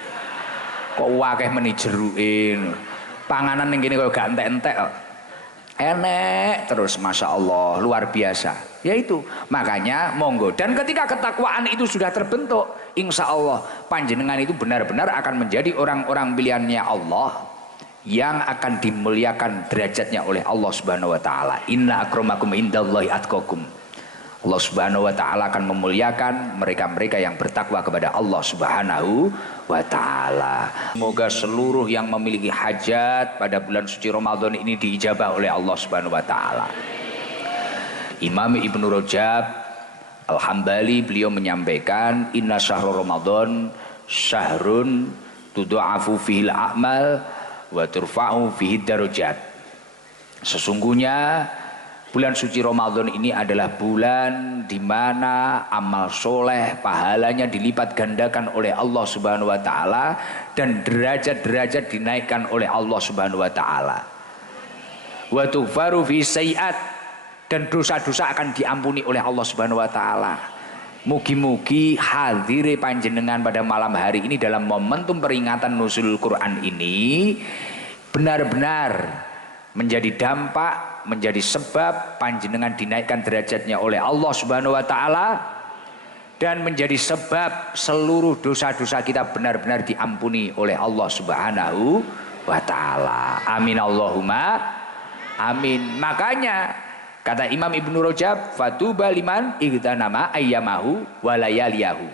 Kok akeh meni jerukin. Panganan ning kene kok gak entek-entek kok. Enek terus, masya Allah, luar biasa. Ya itu makanya monggo. Dan ketika ketakwaan itu sudah terbentuk, insya Allah panjenengan itu benar-benar akan menjadi orang-orang pilihannya Allah yang akan dimuliakan derajatnya oleh Allah Subhanahu wa taala. Inna akramakum indallahi atqakum. Allah Subhanahu wa taala akan memuliakan mereka-mereka yang bertakwa kepada Allah Subhanahu wa taala. Semoga seluruh yang memiliki hajat pada bulan suci Ramadan ini diijabah oleh Allah Subhanahu wa taala. Imam Ibnu Rajab Al-Hambali beliau menyampaikan, inna syahrul Ramadan syahrun tudha'afu fihil a'mal wa turfa'u fihi darajat. Sesungguhnya bulan suci Ramadan ini adalah bulan di mana amal soleh pahalanya dilipat gandakan oleh Allah Subhanahu wa taala dan derajat-derajat dinaikkan oleh Allah Subhanahu wa taala. Wa tughfaru fi sayiat, dan dosa-dosa akan diampuni oleh Allah Subhanahu wa taala. Mugi-mugi hadire panjenengan pada malam hari ini dalam momentum peringatan nuzul Quran ini benar-benar menjadi dampak, menjadi sebab panjenengan dinaikkan derajatnya oleh Allah Subhanahu wa taala dan menjadi sebab seluruh dosa-dosa kita benar-benar diampuni oleh Allah Subhanahu wa taala. Amin Allahumma amin. Makanya kata Imam Ibnu Rajab, fatuba liman igtanama ayyamahu wa layaliyahu.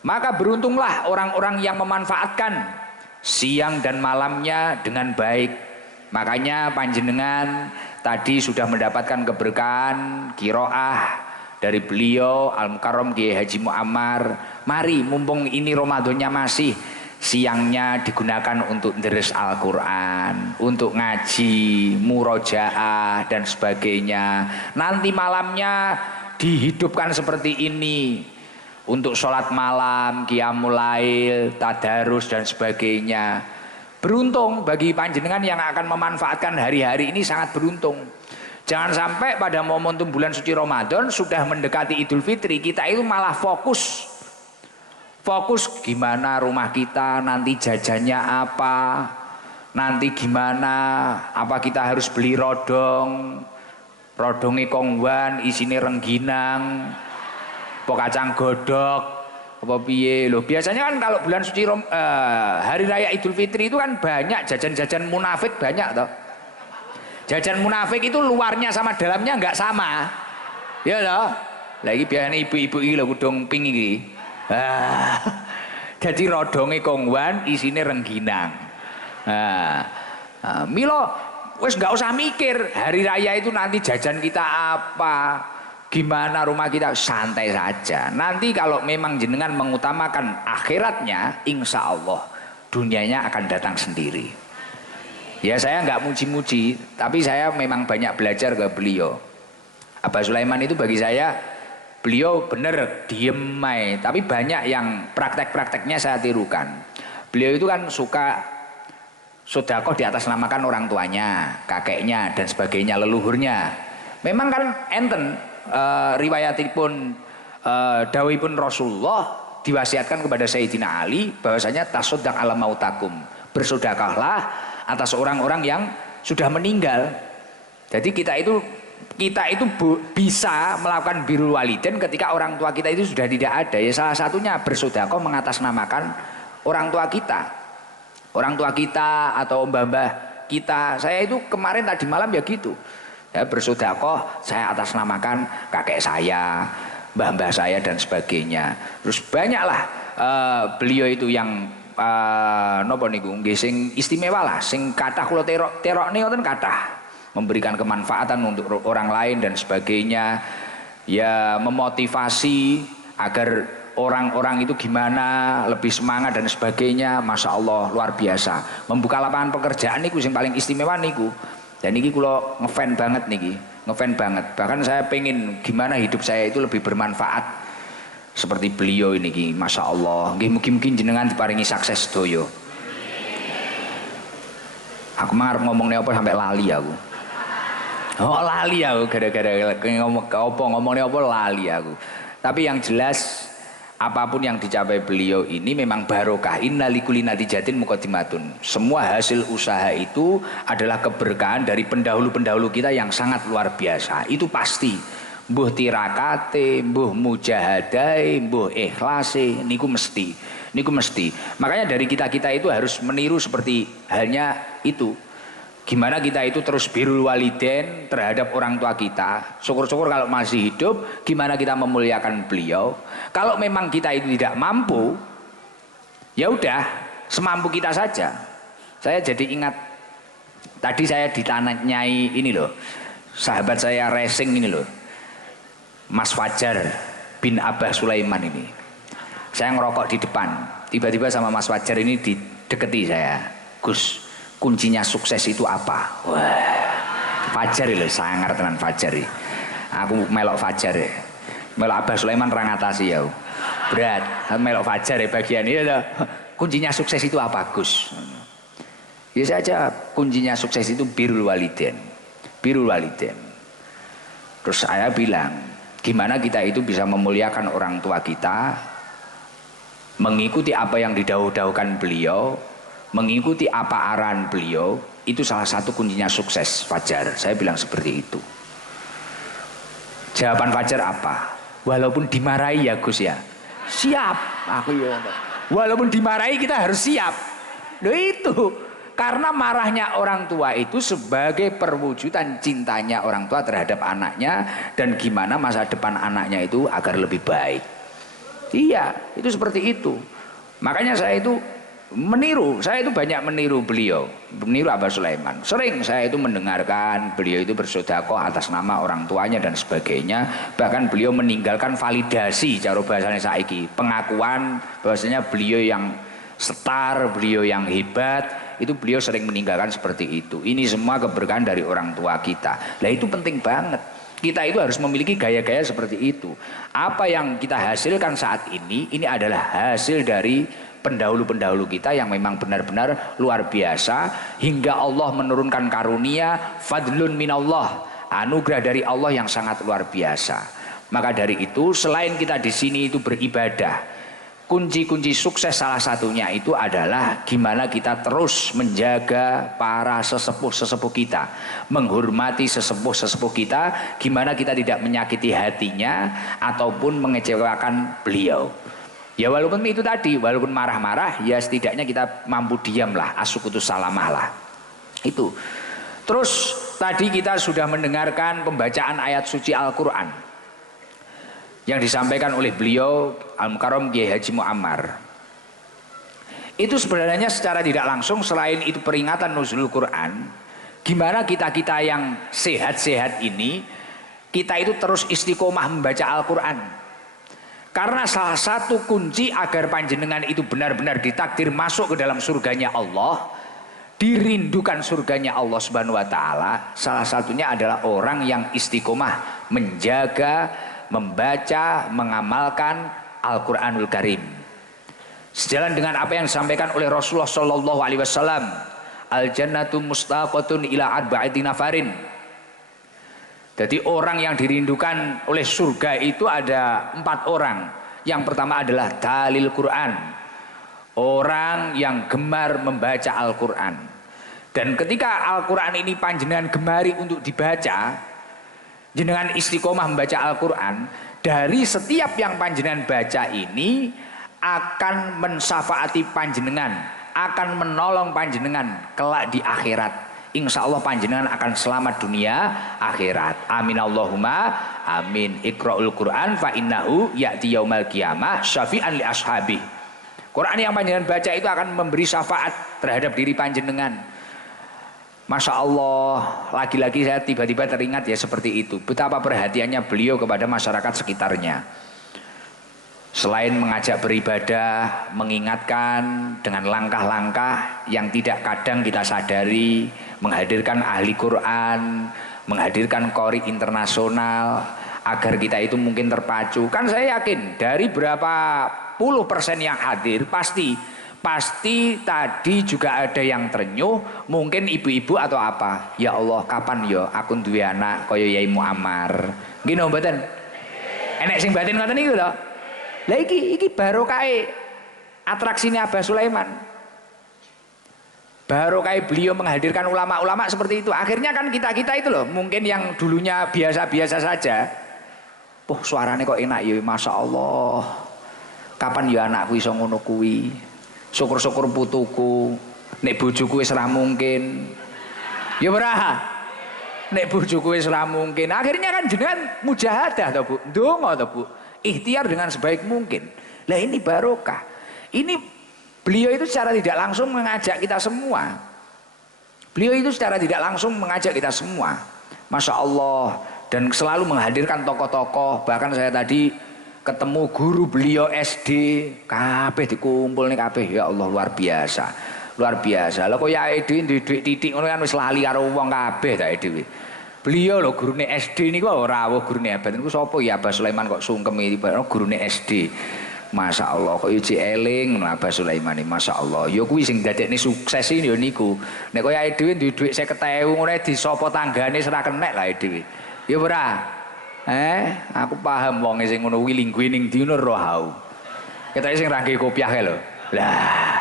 Maka beruntunglah orang-orang yang memanfaatkan siang dan malamnya dengan baik. Makanya panjenengan tadi sudah mendapatkan keberkahan qiraah dari beliau Al-Mukarram Kiai Haji Muammar. Mari mumpung ini Ramadannya masih, siangnya digunakan untuk deres Al-Quran, untuk ngaji, murojaah dan sebagainya. Nanti malamnya dihidupkan seperti ini untuk sholat malam, qiyamul lail, tadarus dan sebagainya. Beruntung bagi panjenengan yang akan memanfaatkan hari-hari ini, sangat beruntung. Jangan sampai pada momentum bulan suci Ramadan sudah mendekati Idul Fitri kita itu malah fokus gimana rumah kita nanti jajannya apa, nanti gimana, apa kita harus beli rodongnya kongwan isinya rengginang, kacang godok apa piye loh. Biasanya kan kalau bulan suci hari raya Idul Fitri itu kan banyak jajan-jajan munafik, banyak toh. Jajan munafik itu luarnya sama dalamnya nggak sama. Ya toh. Lagi biasanya ibu-ibu iki lho kudung pink iki. Jadi rodonge kongwan isine rengginang. Milo wis nggak usah mikir hari raya itu nanti jajan kita apa, gimana rumah kita, santai saja. Nanti kalau memang jenengan mengutamakan akhiratnya, insya Allah dunianya akan datang sendiri. Ya saya nggak muji-muji, tapi saya memang banyak belajar ke beliau. Abah Sulaiman itu bagi saya, beliau bener diem aja, tapi banyak yang praktek-prakteknya saya tirukan. Beliau itu kan suka sedekah di atas namakan orang tuanya, kakeknya dan sebagainya, leluhurnya. Memang kan enten riwayatipun dawuhipun Rasulullah diwasiatkan kepada Sayyidina Ali bahwasanya tasoddaq ala mautakum, bersedekahlah atas orang-orang yang sudah meninggal. Jadi kita itu bisa melakukan birrul walidain ketika orang tua kita itu sudah tidak ada. Ya salah satunya bersedekah mengatasnamakan orang tua kita atau mbah-mbah kita. Saya itu kemarin tadi malam ya gitu. Ya, bersedekah saya atasnamakan kakek saya, mbah-mbah saya dan sebagainya. Terus banyaklah beliau itu yang napa niku nggih sing istimewa lah, sing kathah kula terokne ngoten kathah, memberikan kemanfaatan untuk orang lain dan sebagainya. Ya memotivasi agar orang-orang itu gimana lebih semangat dan sebagainya. Masya Allah luar biasa. Membuka lapangan pekerjaan niku sing paling istimewa niku. Dan niki kula ngefan banget niki, ngefan banget. Bahkan saya pengen gimana hidup saya itu lebih bermanfaat seperti beliau ini, masya Allah. Mungkin jenengan diparingi sukses doyo. Aku ngarep ngomongnya apa sampai lali aku. Oh lali aku gara-gara ngomongnya apa lali aku. Tapi yang jelas apapun yang dicapai beliau ini memang barokah. Inna likulli natijatin muqaddimatun. Semua hasil usaha itu adalah keberkahan dari pendahulu-pendahulu kita yang sangat luar biasa. Itu pasti. Mbuh tirakate, mbuh mujahadai, mbuh ikhlase, niku mesti. Niku mesti. Makanya dari kita-kita itu harus meniru seperti halnya itu. Gimana kita itu terus birrul walidain terhadap orang tua kita. Syukur-syukur kalau masih hidup, gimana kita memuliakan beliau. Kalau memang kita itu tidak mampu, ya udah semampu kita saja. Saya jadi ingat tadi saya ditanyai ini loh, sahabat saya racing ini loh, Mas Fajar bin Abah Sulaiman ini. Saya ngerokok di depan, tiba-tiba sama Mas Fajar ini dideketi saya, Gus, kuncinya sukses itu apa? Wah, Fajar loh, sangar tenan Fajar. Aku melok Fajar ya. Melok Abah Sulaiman ra ngatasi ya. Berat, melok Fajar ya bagian ini loh. Kuncinya sukses itu apa, Gus? Ya saja kuncinya sukses itu birrul walidain. Birrul walidain. Terus saya bilang, gimana kita itu bisa memuliakan orang tua kita, mengikuti apa yang didahulukan beliau, mengikuti apa arahan beliau, itu salah satu kuncinya sukses, Fajar. Saya bilang seperti itu. Jawaban Fajar apa? Walaupun dimarahi ya Gus ya, siap. Aku ya, walaupun dimarahi kita harus siap. Loh itu, karena marahnya orang tua itu sebagai perwujudan cintanya orang tua terhadap anaknya dan gimana masa depan anaknya itu agar lebih baik. Iya, itu seperti itu. Makanya saya itu banyak meniru beliau, meniru Abah Sulaiman. Sering saya itu mendengarkan beliau itu bersedekah atas nama orang tuanya dan sebagainya. Bahkan beliau meninggalkan validasi, cara bahasanya saiki, pengakuan bahwasanya beliau yang setar, beliau yang hebat, itu beliau sering meninggalkan seperti itu. Ini semua keberkahan dari orang tua kita. Nah itu penting banget. Kita itu harus memiliki gaya-gaya seperti itu. Apa yang kita hasilkan saat ini adalah hasil dari pendahulu-pendahulu kita yang memang benar-benar luar biasa, hingga Allah menurunkan karunia fadlun minallah, anugerah dari Allah yang sangat luar biasa. Maka dari itu selain kita di sini itu beribadah, kunci-kunci sukses salah satunya itu adalah gimana kita terus menjaga para sesepuh-sesepuh kita, menghormati sesepuh-sesepuh kita, gimana kita tidak menyakiti hatinya ataupun mengecewakan beliau. Ya walaupun itu tadi, walaupun marah-marah, ya setidaknya kita mampu diam lah, asukutus salamah lah. Itu. Terus tadi kita sudah mendengarkan pembacaan ayat suci Al-Quran yang disampaikan oleh beliau Al-Mukarram Kiai Haji Muammar. Itu sebenarnya secara tidak langsung selain itu peringatan nuzulul Quran, gimana kita-kita yang sehat-sehat ini, kita itu terus istiqomah membaca Al-Quran. Karena salah satu kunci agar panjenengan itu benar-benar ditakdir masuk ke dalam surganya Allah, dirindukan surganya Allah Subhanahu wa taala, salah satunya adalah orang yang istiqomah menjaga, membaca, mengamalkan Al-Qur'anul Karim. Sejalan dengan apa yang disampaikan oleh Rasulullah sallallahu alaihi wasallam, al-jannatu mustaqatun ila arba'ati nafarin. Jadi orang yang dirindukan oleh surga itu ada 4 orang. Yang pertama adalah dalil Quran, orang yang gemar membaca Al-Quran. Dan ketika Al-Quran ini panjenengan gemari untuk dibaca, jenengan istiqomah membaca Al-Quran, dari setiap yang panjenengan baca ini akan mensafaati panjenengan, akan menolong panjenengan kelak di akhirat. Insya Allah panjenengan akan selamat dunia akhirat. Amin Allahumma amin. Iqra'ul Quran fa innahu ya'ti yaumal qiyamah syafi'an li ashabi. Quran yang panjenengan baca itu akan memberi syafaat terhadap diri panjenengan. Masya Allah, lagi-lagi saya tiba-tiba teringat ya seperti itu. Betapa perhatiannya beliau kepada masyarakat sekitarnya. Selain mengajak beribadah, mengingatkan dengan langkah-langkah yang tidak kadang kita sadari, menghadirkan ahli Quran, menghadirkan qori internasional, agar kita itu mungkin terpacu. Kan saya yakin dari berapa puluh persen yang hadir pasti tadi juga ada yang terenyuh, mungkin ibu-ibu atau apa. Ya Allah, kapan yo aku duwe anak kaya Yai Muammar. Nggih napa mboten? Enek sing batin ngoten niku lho. Lah iki barokahe atraksinya Abah Sulaiman. Barokahe beliau menghadirkan ulama-ulama seperti itu. Akhirnya kan kita itu loh, mungkin yang dulunya biasa-biasa saja. Suarane kok enak ya, Masya Allah. Kapan ya anakku iso ngono kuwi? Syukur-syukur putuku. Nek bojoku wis ora mungkin. Ya ora. Nek bojoku wis ora mungkin. Akhirnya kan jenengan mujahadah to, Bu. Ndonga to, Bu. Ikhtiar dengan sebaik mungkin. Lah ini barokah. Ini beliau itu secara tidak langsung mengajak kita semua. Beliau itu secara tidak langsung mengajak kita semua. Masya Allah. Dan selalu menghadirkan tokoh-tokoh. Bahkan saya tadi ketemu guru beliau SD. Kabeh dikumpul nih kabeh. Ya Allah, luar biasa. Luar biasa. Lah kok ya dhewe duit titik ngono kan wis lali karo wong kabeh ta dhewe. Beliau loh gurune SD niku ora rawuh gurune abad niku sapa ya Abah Sulaiman kok sungkem iki gurune SD. Masya Allah kok iki eling Abah Sulaiman iki Masya Allah. Ya kuwi sing dadekne sukses iki ya niku. Nek koyo awake dhewe duwe dhuwit 50.000 ngono disapa tanggane ora kenek lah dhewe. Ya ora. Aku paham wong sing ngono kuwi lingguhe ning ndi ro hau. Ketoke sing ra nggih kopiah kae lho. Lah.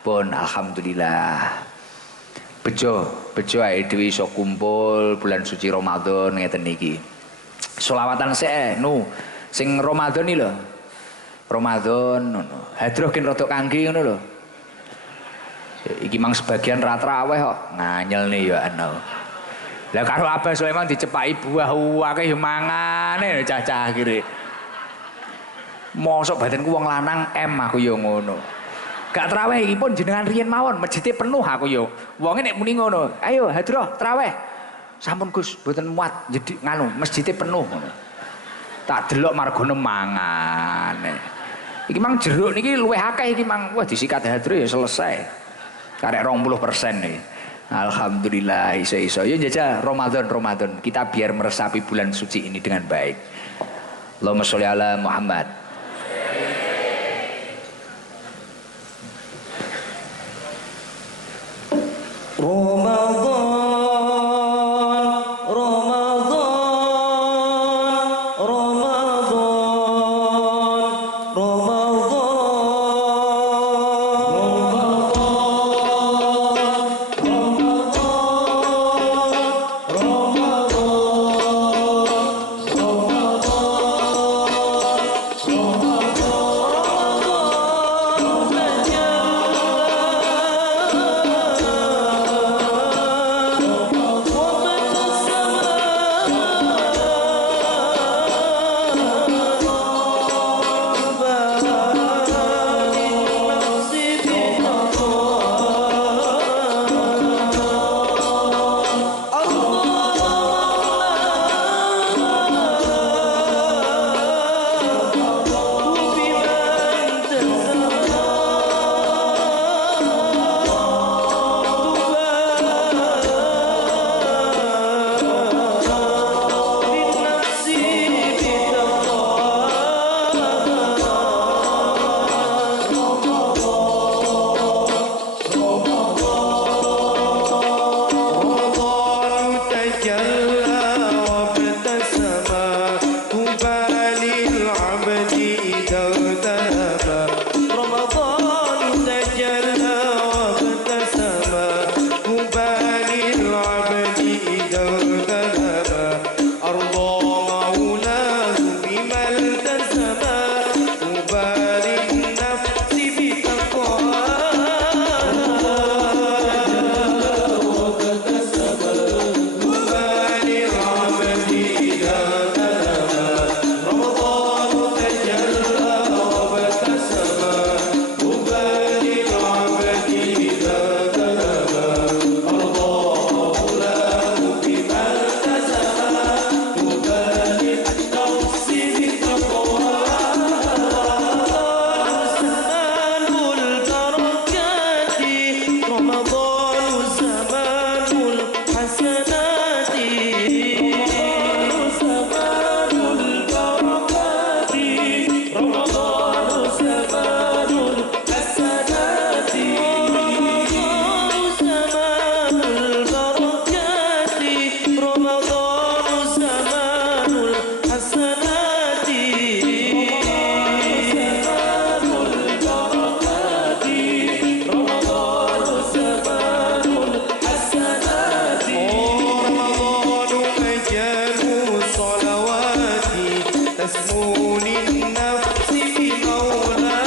Pun alhamdulillah. Bejo awake dhewe iso kumpul bulan suci Ramadan ngeten iki. Selawatan sik sing Ramadan iki lho. Ramadan ngono. Hadroh kin rada kangge ngono lho. Iki mang sebagian ra traweh kok nganyelne ya ana. Lah karo Abah Sulaiman dicepaki buah akeh ya mangane cah-cah akhire. Mosok badanku wong lanang aku ya ngono. Gak traweh iki pun jenengan riyen mawon masjidnya penuh aku yo. Wonge nek muni ngono, ayo hadroh traweh. Sampun Gus, mboten muat jadi nganu masjidnya penuh ngono. Tak delok margane mangan. Iki mang jeruk niki luwih akeh iki mang. Wah disikat hadroh ya selesai. Karek 20% nih. Alhamdulillah iso-iso. Yo jajal Ramadan. Kita biar meresapi bulan suci ini dengan baik. Allahumma sholli ala Muhammad. تسمو للنفس بمولاه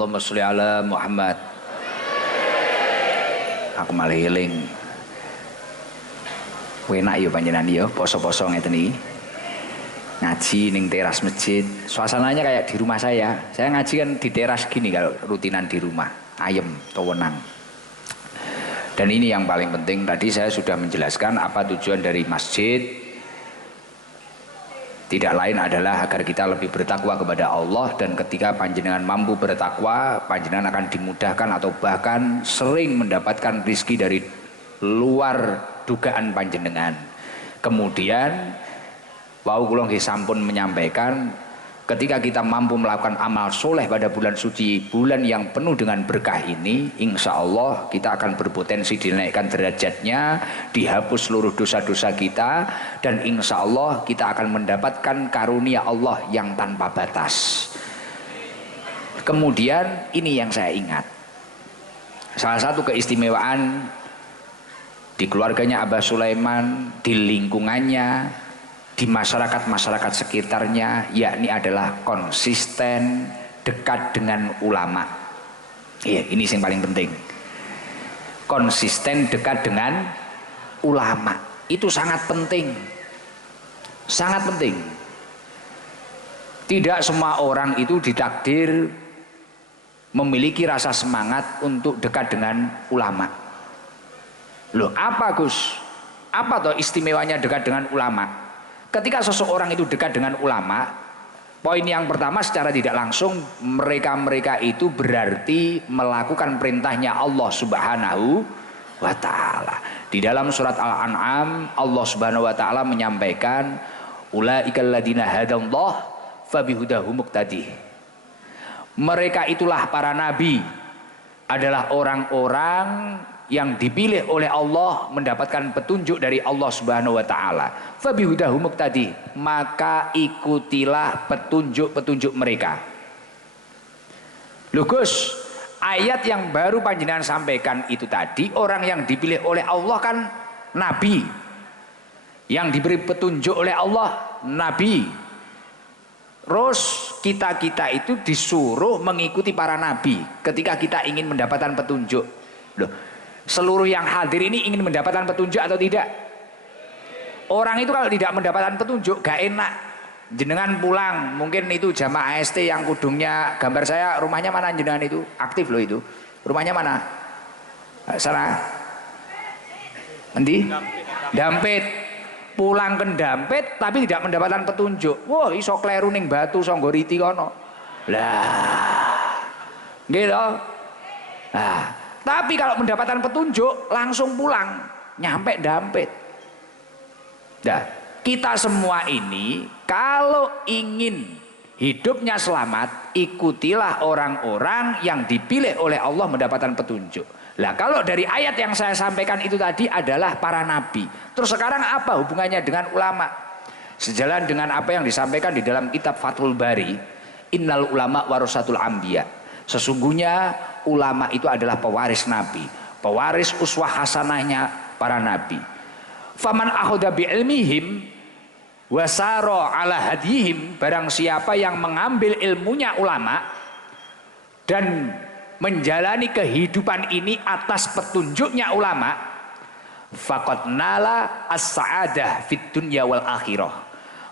Allahumma sholli ala Muhammad. Aku malah eling. Enak ya panjenengan ya poso-poso ngeten iki. Ngaji ning teras masjid. Suasananya kayak di rumah saya. Saya ngaji kan di teras gini kalau rutinan di rumah. Ayem, tenang. Dan ini yang paling penting, tadi saya sudah menjelaskan apa tujuan dari masjid. Tidak lain adalah agar kita lebih bertakwa kepada Allah, dan ketika panjenengan mampu bertakwa, panjenengan akan dimudahkan atau bahkan sering mendapatkan rizki dari luar dugaan panjenengan. Kemudian wau kula nggih sampun menyampaikan, ketika kita mampu melakukan amal soleh pada bulan suci, bulan yang penuh dengan berkah ini, insya Allah kita akan berpotensi dinaikkan derajatnya, dihapus seluruh dosa-dosa kita, dan insya Allah kita akan mendapatkan karunia Allah yang tanpa batas. Kemudian ini yang saya ingat, salah satu keistimewaan di keluarganya Abah Sulaiman, di lingkungannya, di masyarakat-masyarakat sekitarnya, yakni adalah konsisten dekat dengan ulama. Iya, ini yang paling penting. Konsisten dekat dengan ulama itu sangat penting, sangat penting. Tidak semua orang itu ditakdir memiliki rasa semangat untuk dekat dengan ulama. Loh, apa Gus? Apa toh istimewanya dekat dengan ulama? Ketika seseorang itu dekat dengan ulama, poin yang pertama secara tidak langsung mereka itu berarti melakukan perintahnya Allah Subhanahu wa ta'ala. Di dalam surat Al-An'am Allah Subhanahu wa ta'ala menyampaikan, ulaikal ladina hadallah fabihudahu muqtadih. Mereka itulah para nabi adalah orang-orang yang dipilih oleh Allah mendapatkan petunjuk dari Allah Subhanahu wa taala. Fabihudahu muqtadi, maka ikutilah petunjuk-petunjuk mereka. Lho Gus, ayat yang baru panjenengan sampaikan itu tadi, orang yang dipilih oleh Allah kan nabi. Yang diberi petunjuk oleh Allah nabi. Terus kita itu disuruh mengikuti para nabi ketika kita ingin mendapatkan petunjuk. Loh, seluruh yang hadir ini ingin mendapatkan petunjuk atau tidak? Orang itu kalau tidak mendapatkan petunjuk gak enak. Jenengan pulang, mungkin itu jamaah AST yang kudungnya gambar saya, rumahnya mana jenengan itu? Aktif loh itu. Rumahnya mana? Sana. Endi? Dampit. Pulang ke Dampit tapi tidak mendapatkan petunjuk. Wah, iso kleru ning Batu Songgoriti kono. Lah. Gitu. Nah, tapi kalau mendapatkan petunjuk langsung pulang, nyampe Dampit. Nah, kita semua ini kalau ingin hidupnya selamat, ikutilah orang-orang yang dipilih oleh Allah mendapatkan petunjuk. Lah kalau dari ayat yang saya sampaikan itu tadi adalah para nabi. Terus sekarang apa hubungannya dengan ulama? Sejalan dengan apa yang disampaikan di dalam kitab Fathul Bari, innal ulama warasatul anbiya. Sesungguhnya ulama itu adalah pewaris nabi, pewaris uswah hasanahnya para nabi. Faman akhoda bi ilmihim wasaro ala hadihim, barang siapa yang mengambil ilmunya ulama dan menjalani kehidupan ini atas petunjuknya ulama, faqad nala as-sa'adah fid dunya wal akhirah,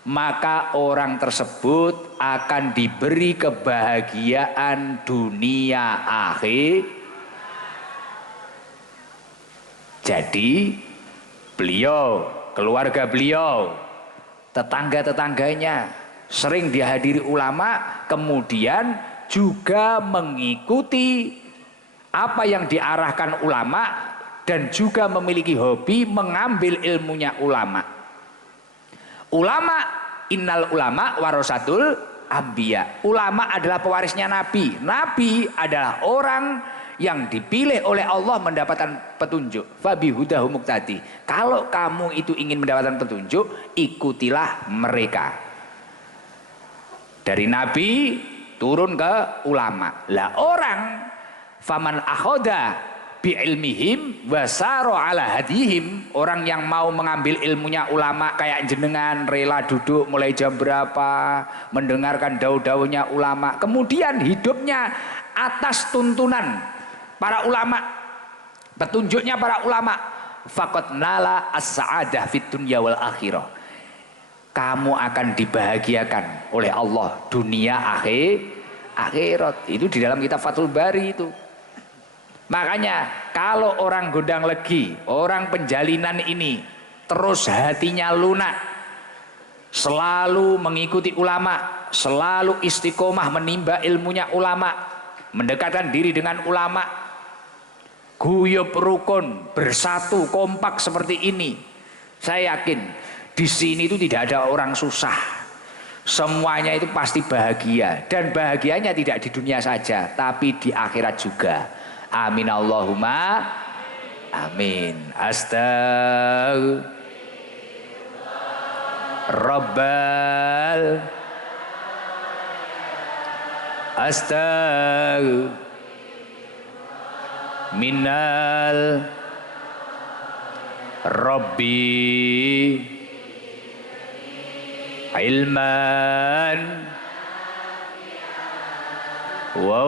maka orang tersebut akan diberi kebahagiaan dunia akhir. Jadi beliau, keluarga beliau, tetangga-tetangganya sering dihadiri ulama, kemudian juga mengikuti apa yang diarahkan ulama dan juga memiliki hobi mengambil ilmunya ulama. Ulama, innal ulama warasatul anbiya. Ulama adalah pewarisnya nabi. Nabi adalah orang yang dipilih oleh Allah mendapatkan petunjuk. Fabihudahu muqtadi. Kalau kamu itu ingin mendapatkan petunjuk, ikutilah mereka. Dari nabi turun ke ulama. Lah orang faman akhoda bi ilmihim wasaro ala hadihim, orang yang mau mengambil ilmunya ulama kayak jenengan, rela duduk mulai jam berapa mendengarkan daun-daunnya ulama, kemudian hidupnya atas tuntunan para ulama, petunjuknya para ulama, faqad nala as-sa'adah fid dunya wal akhirah. Kamu akan dibahagiakan oleh Allah dunia akhirat. Itu di dalam kitab Fathul Bari itu. Makanya kalau orang gondang legi, orang penjalinan ini terus hatinya lunak, selalu mengikuti ulama, selalu istiqomah menimba ilmunya ulama, mendekatkan diri dengan ulama, guyub rukun, bersatu kompak seperti ini, saya yakin di sini itu tidak ada orang susah. Semuanya itu pasti bahagia, dan bahagianya tidak di dunia saja tapi di akhirat juga. Amin Allahumma amin. Rabbal minal Rabbi ilman wa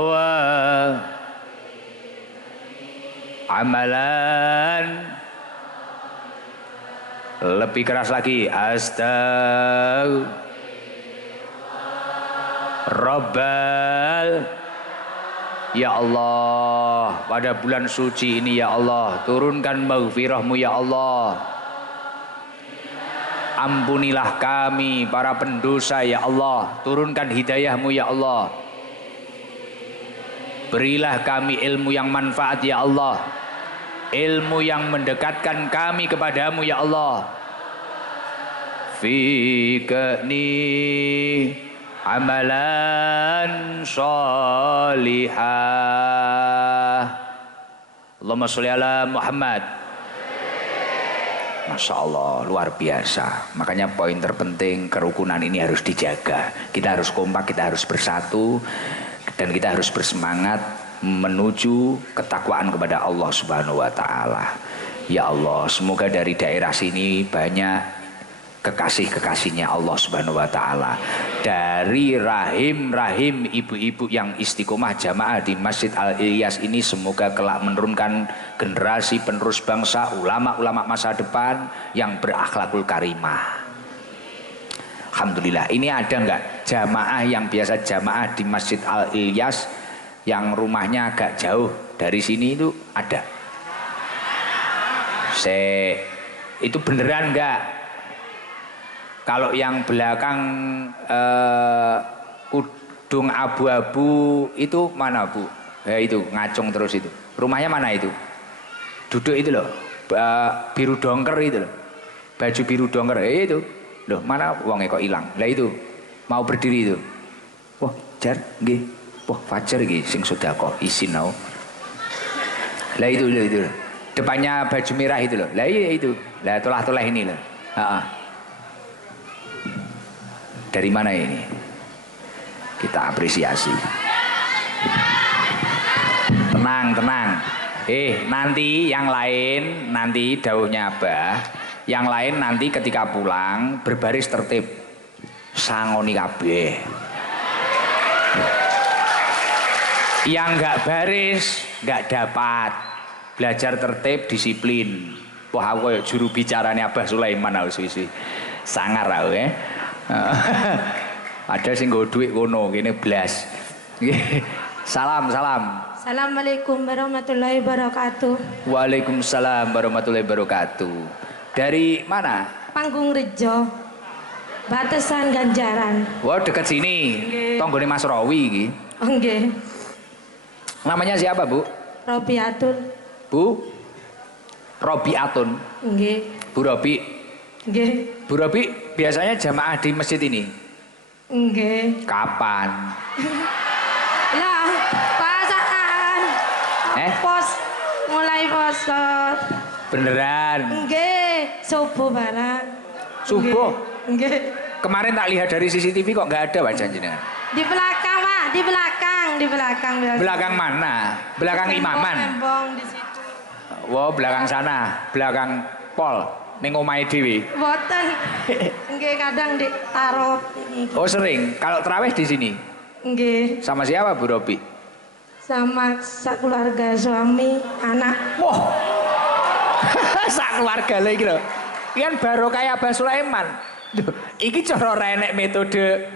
amalan. Lebih keras lagi, Rabbal. Ya Allah, pada bulan suci ini ya Allah, turunkan maghfirah-Mu ya Allah. Ampunilah kami para pendosa ya Allah, turunkan hidayah-Mu ya Allah. Berilah kami ilmu yang manfaat ya Allah, ilmu yang mendekatkan kami kepadamu ya Allah. Fikni amalan sholihah. Allahumma sholli ala Muhammad. Masya Allah, luar biasa. Makanya poin terpenting kerukunan ini harus dijaga. Kita harus kompak, kita harus bersatu, dan kita harus bersemangat menuju ketakwaan kepada Allah Subhanahu wa Ta'ala. Ya Allah, semoga dari daerah sini banyak kekasih-kekasihnya Allah Subhanahu wa Ta'ala, dari rahim-rahim ibu-ibu yang istiqomah jamaah di Masjid Al-Ilyas ini, semoga kelak menurunkan generasi penerus bangsa, ulama-ulama masa depan yang berakhlakul karimah. Alhamdulillah. Ini ada enggak jamaah yang biasa jamaah di Masjid Al-Ilyas yang rumahnya agak jauh dari sini? Itu ada? Itu beneran enggak? Kalau yang belakang kudung abu-abu itu mana, Bu? Ya itu ngacung terus itu. Rumahnya mana itu? Duduk itu loh, biru dongker itu loh. Baju biru dongker itu. Loh, mana wongnya kok hilang? Lah itu mau berdiri itu. Wah, jar nggih. Wah, fajar nggih sing sedekah isin nau. Lah itu. Depannya baju merah itu loh. Lah iya itu. Lah tulah-tulah ini loh. Heeh. Dari mana ini? Kita apresiasi. Tenang. Nanti yang lain, nanti dawuhnya Abah, yang lain nanti ketika pulang berbaris tertib. Sangoni kabeh. Yang enggak baris enggak dapat. Belajar tertib, disiplin. Wah, aku kayak juru bicaranya Abah Sulaiman wis. Sangar aku ya. Ada sing nggo dhuwit kono kene blas. Salam. Assalamualaikum warahmatullahi wabarakatuh. Waalaikumsalam warahmatullahi wabarakatuh. Dari mana? Panggung Rejo. Batasan Ganjaran. Wah, dekat sini. Tonggone Mas Rawi iki. Oh nggih. Namanya siapa, Bu? Robiatul. Bu? Robiatun. Nggih. Bu Robi. Nggih. Bu Robi biasanya jamaah di masjid ini? Nggih. Kapan? Lah, pasaan. Mulai poso. Beneran? Nggih, subuh barang. Subuh? Nggih. Kemarin tak lihat dari CCTV kok nggak ada wajah jenengan? Di belakang, Pak, di belakang. Belakang mana? Belakang imaman? Embong di situ. Wow, belakang sana, belakang pol. Ning omahe dhewe. Mboten. Nggih kadang ditaruh. Oh, sering. Kalau tarawih di sini? Nggih. Sama siapa, Bu Robi? Sama keluarga suami, anak. Wah. Sak keluarga lagi lho. Kan baru kayak Abah Sulaiman. Duh, iki cara renek metode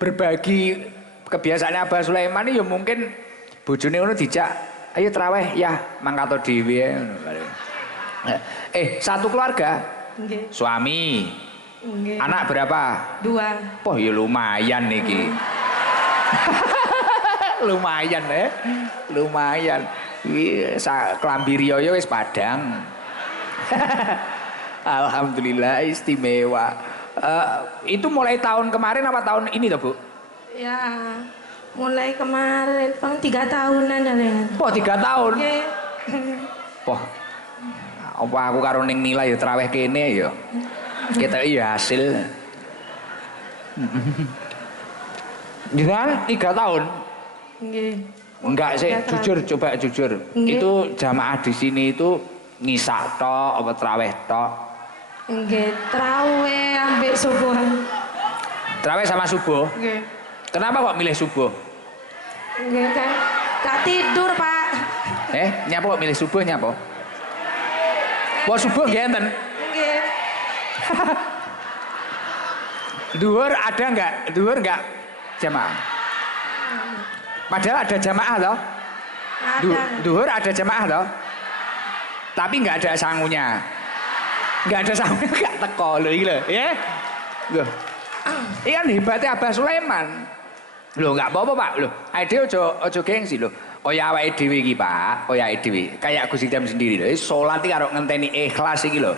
berbagi kebiasaannya Abah Sulaiman ini ya mungkin bojone ngono dijak, ayo tarawih ya mangkato dhewe. Satu keluarga? Nggih. Suami. Nggih. Anak berapa? 2. Oh ya lumayan niki. Lumayan lumayan. Klambi riyo wis padang. Alhamdulillah istimewa. Itu mulai tahun kemarin apa tahun ini toh, Bu? Ya, mulai kemarin, 3 tahunan ya. Oh, 3 tahun. Nggih. Wah. Apa aku karo ning nilai ya traweh kene ya. Kita iya hasil. Jangan 3 tahun. Nggih. Enggak sih, coba jujur. Nggih. Itu jamaah di sini itu ngisak tok apa traweh tok? Nggih, traweh ambek subuhan. Traweh sama subuh? Nggih. Kenapa kok milih subuh? Nggih kan. Gak tidur, Pak. Nyapa kok milih subuh nyapa? Wah, subuh nggih enten. Nggih. Duhur ada enggak? Duhur enggak jamaah? Padahal ada jamaah loh. Ada. Duhur ada jamaah loh. Tapi enggak ada sangunya. Enggak ada sangunya enggak teko lho iki lho, ya. Loh. Iki kan hebatnya Abah Sulaiman. Loh enggak apa-apa, Pak. Loh, ae aja gengsi lho. Kaya awake dhewe iki, Pak. Kaya awake dhewe. Kayak Gus Idam sendiri lho. Salat iki karo ngenteni ikhlas iki lho.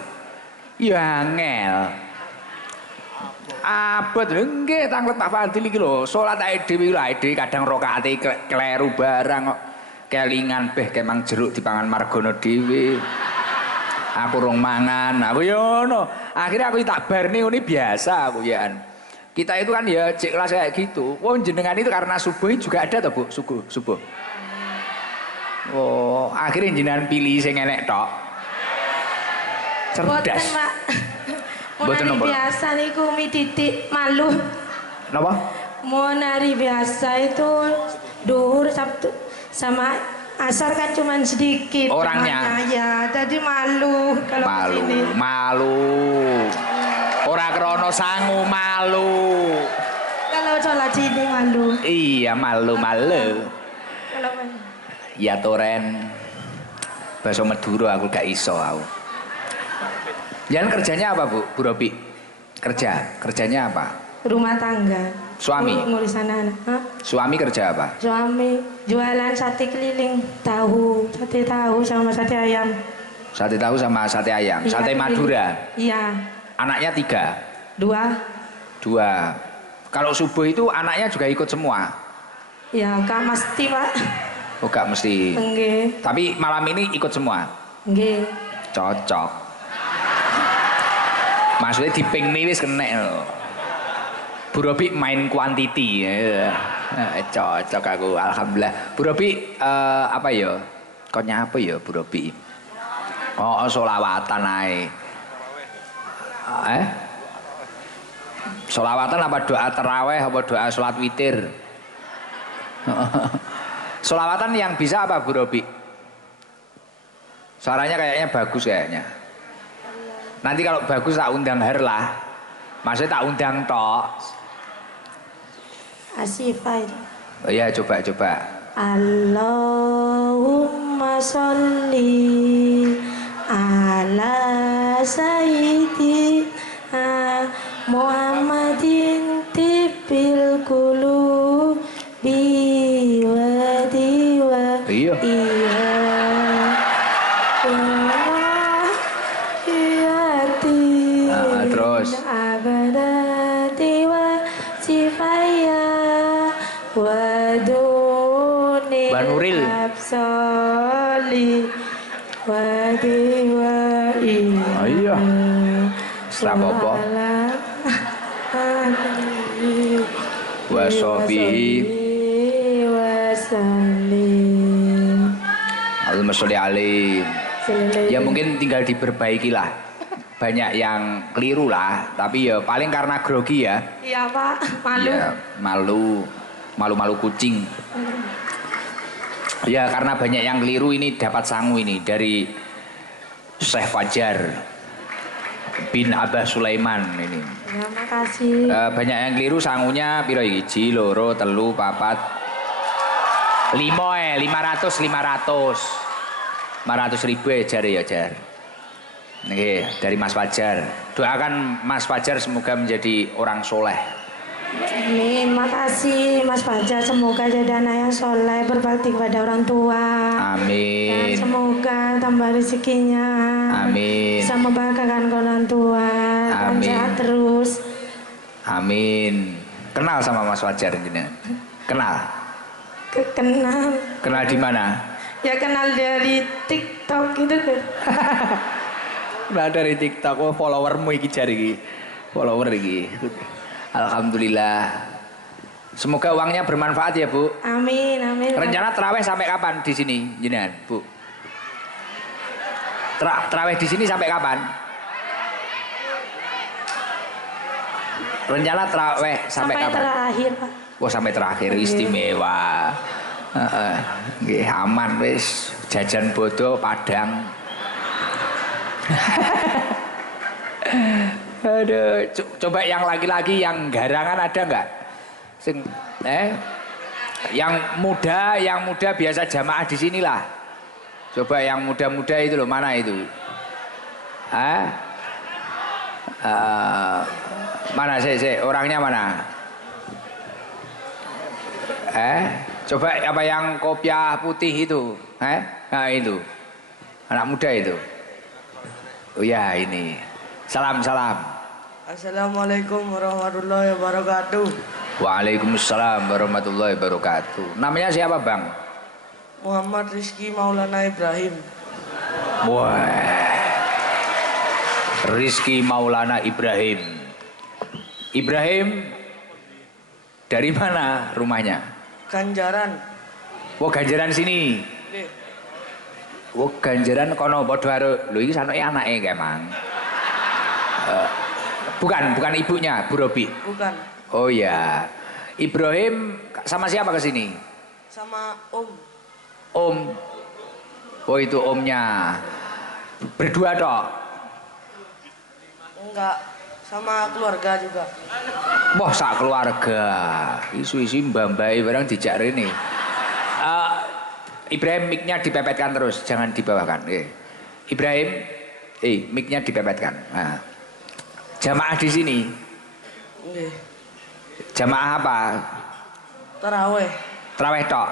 Ya angel. Abot lho nggih tanglet Pak Fadil iki lho, salat ae dhewe kadang rakaate kleru barang kok. Kelingan beh kemang jeruk dipangan margono dhewe. Aku rong mangan, aku yo ngono. Akhirnya aku tak barni ini biasa aku ya. Kita itu kan ya cek kelas kayak gitu. Wah jenengan itu karena subuh juga ada toh Bu, subuh. Oh, akhirnya jenengan pilih sing enek tok. Cerdas. Boten, Pak. Boten Mau nopo? biasa niku mi titik malu. Napa? Mau nari biasa itu duhur Sabtu sama asar kan cuma sedikit Orangnya? ya, jadi malu kalau kesini. Malu. Ora krono sangu malu. Kalau sholat sini malu. Iya malu. Kalau Ya toren. Bahasa Madura aku gak iso aku. Jangan kerjanya apa Bu Robi? Kerjanya apa? rumah tangga. Suami? Ngurus anak-anak. Hah? Suami kerja apa? Suami jualan sate keliling, sate tahu sama sate ayam. Sate tahu sama sate ayam. Iya, Sate Madura. Iya. Anaknya 3. 2. Kalau subuh itu anaknya juga ikut semua. Ya, Kak mesti, Pak. Oh gak mesti. Nggih. Tapi malam ini ikut semua. Nggih. Cocok. Maksudnya diping nih wis kena lho. Bu Robi main quantity. Cocok aku alhamdulillah. Bu Robi apa ya? Koknya apa ya Bu Robi? Oh, solawatan ae. Solawatan apa doa terawih apa doa sholat witir? Solawatan yang bisa apa Bu Robi? Suaranya kayaknya bagus kayaknya. Nanti kalau bagus tak undang Herlah. Maksudnya tak undang tok. Asifai. Oh iya coba. Allahumma sholli ala sayyidina Muhammadin tibil qulubi wa diwa. Iya. Terus abadati wa sifaya wa duni Mbak Nuril. absoli wa diwa iya. Apa? Wa sobihi wa salim. Allahumma sholli alaihi. Ya mungkin tinggal diperbaiki lah. Banyak yang keliru lah, tapi ya paling karena grogi ya. Iya Pak, malu. Ya, malu kucing. Ya karena banyak yang keliru ini dapat sangu ini dari Syekh Fajar bin Abah Sulaiman ini. Ya makasih. Banyak yang keliru sangunya piro iki? 1, 2, 3, 4 5 500 ribu jar ya jar. Nih dari Mas Fajar. Doakan Mas Fajar semoga menjadi orang soleh. Amin, makasih Mas Fajar. Semoga jadi anak yang soleh, berbakti kepada orang tua. Amin. Dan semoga tambah rezekinya. Amin. Bisa membanggakan orang tua. Dan Amin. sehat terus. Amin. Kenal sama Mas Fajar ini? Kenal? Kenal. Kenal di mana? Ya kenal dari TikTok gitu kan. Kenal dari TikTok. Oh followermu iki jari iki. Follower iki. Alhamdulillah. Semoga uangnya bermanfaat ya Bu. Amin, amin. Rencana terawih sampai kapan di sini, jenengan, Bu? Terawih di sini sampai kapan? Rencana terawih sampai kapan? Terakhir Pak. Wah sampai terakhir istimewa. Nggih aman wis jajan bodo Padang. Aduh, coba yang laki-laki yang garangan ada nggak? Sing yang muda biasa jamaah di sinilah. Coba yang muda-muda itu loh, mana itu? Mana sih orangnya mana? Coba apa yang kopiah putih itu? Nah itu. Anak muda itu. Oh ya ini. Salam. Assalamualaikum warahmatullahi wabarakatuh. Waalaikumsalam warahmatullahi wabarakatuh. Namanya siapa bang? Muhammad Rizky Maulana Ibrahim. Wah, Rizky Maulana Ibrahim. Ibrahim dari mana rumahnya? Ganjaran. Oh Ganjaran sini. Nggih. Oh Ganjaran kono padha karo lho iki sanoke anake kae Mang. Bukan ibunya, Bu Robi. Bukan. Oh ya. Ibrahim sama siapa ke sini? Sama Om. Om. Oh itu omnya. Berdua toh? Enggak. Sama keluarga juga. Wah sak keluarga. Isu-isu mbambai barang dijak rene. Ibrahim mic-nya dipepetkan terus, jangan dibawahkan. Ibrahim, mic-nya dipepetkan. Nah. Jamaah di sini. Nggih. Jamaah apa? Taraweh. Taraweh tok.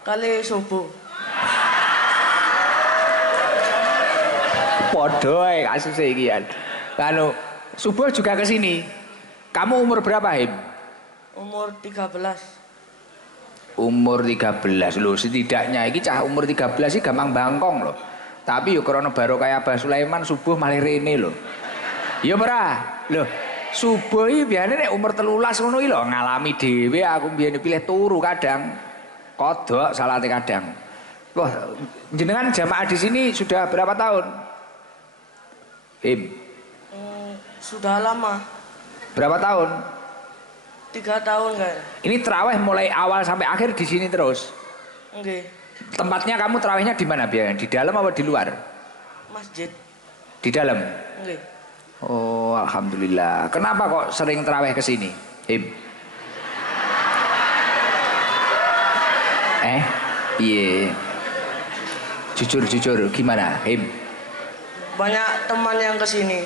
Kali subuh. Podo kasus iki kan. Kanu subuh juga ke sini. Kamu umur berapa, Him? Umur 13. Umur 13 loh, setidaknya iki cah umur 13 sih gampang bangkong loh. Tapi yo krana barokah Abah Sulaiman subuh malih rene loh. Ya ora. Loh, subuh iki biasane nek umur 13 ngono iki lho ngalami dhewe aku biyen pilih turu kadang. Kodok salate kadang. Wah, jenengan jamaah di sini sudah berapa tahun? Sudah lama. Berapa tahun? 3 tahun kan. Ini terawih mulai awal sampai akhir di sini terus. Nggih. Tempatnya kamu terawihnya di mana biasanya? Di dalam apa di luar? Masjid. Di dalam. Nggih. Oh, alhamdulillah. Kenapa kok sering terawih ke sini? Him. Iya. Jujur gimana? Him. Banyak teman yang kesini.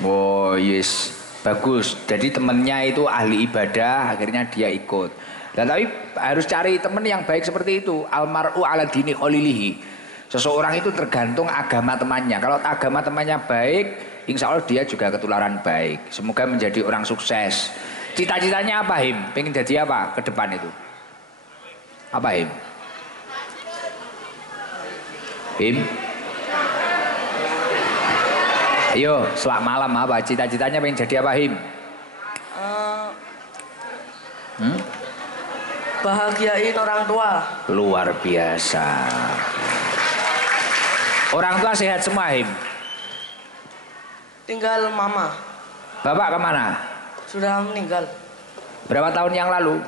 Oh, yes. Bagus. Jadi temennya itu ahli ibadah, akhirnya dia ikut. Dan tapi harus cari teman yang baik seperti itu. Almar'u ala dini khalilihi. Seseorang itu tergantung agama temannya. Kalau agama temannya baik, insya Allah dia juga ketularan baik. Semoga menjadi orang sukses. Cita-citanya apa, Him? Pengen jadi apa ke depan itu? Apa, Him? Him? Ayo, selamat malam apa? Cita-citanya pengen jadi apa, Him? Bahagiain orang tua. Luar biasa. Orang tua sehat semua, Him? Tinggal mama. Bapak kemana? Sudah meninggal. Berapa tahun yang lalu?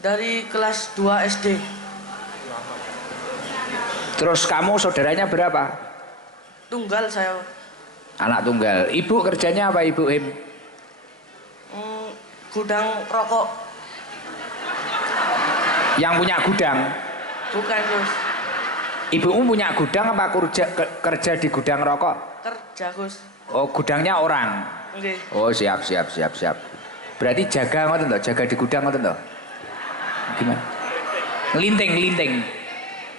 Dari kelas 2 SD. Terus kamu saudaranya berapa? Tunggal saya. Anak tunggal. Ibu kerjanya apa, Ibu Him? Gudang rokok. Yang punya gudang? Bukan, Gus. Ibumu punya gudang apa kerja di gudang rokok? Kerja, Gus. Oh, gudangnya orang. Nggih. Oh, siap. Berarti jaga ngoten toh, jaga di gudang ngoten toh. Gimana? Ngelinting.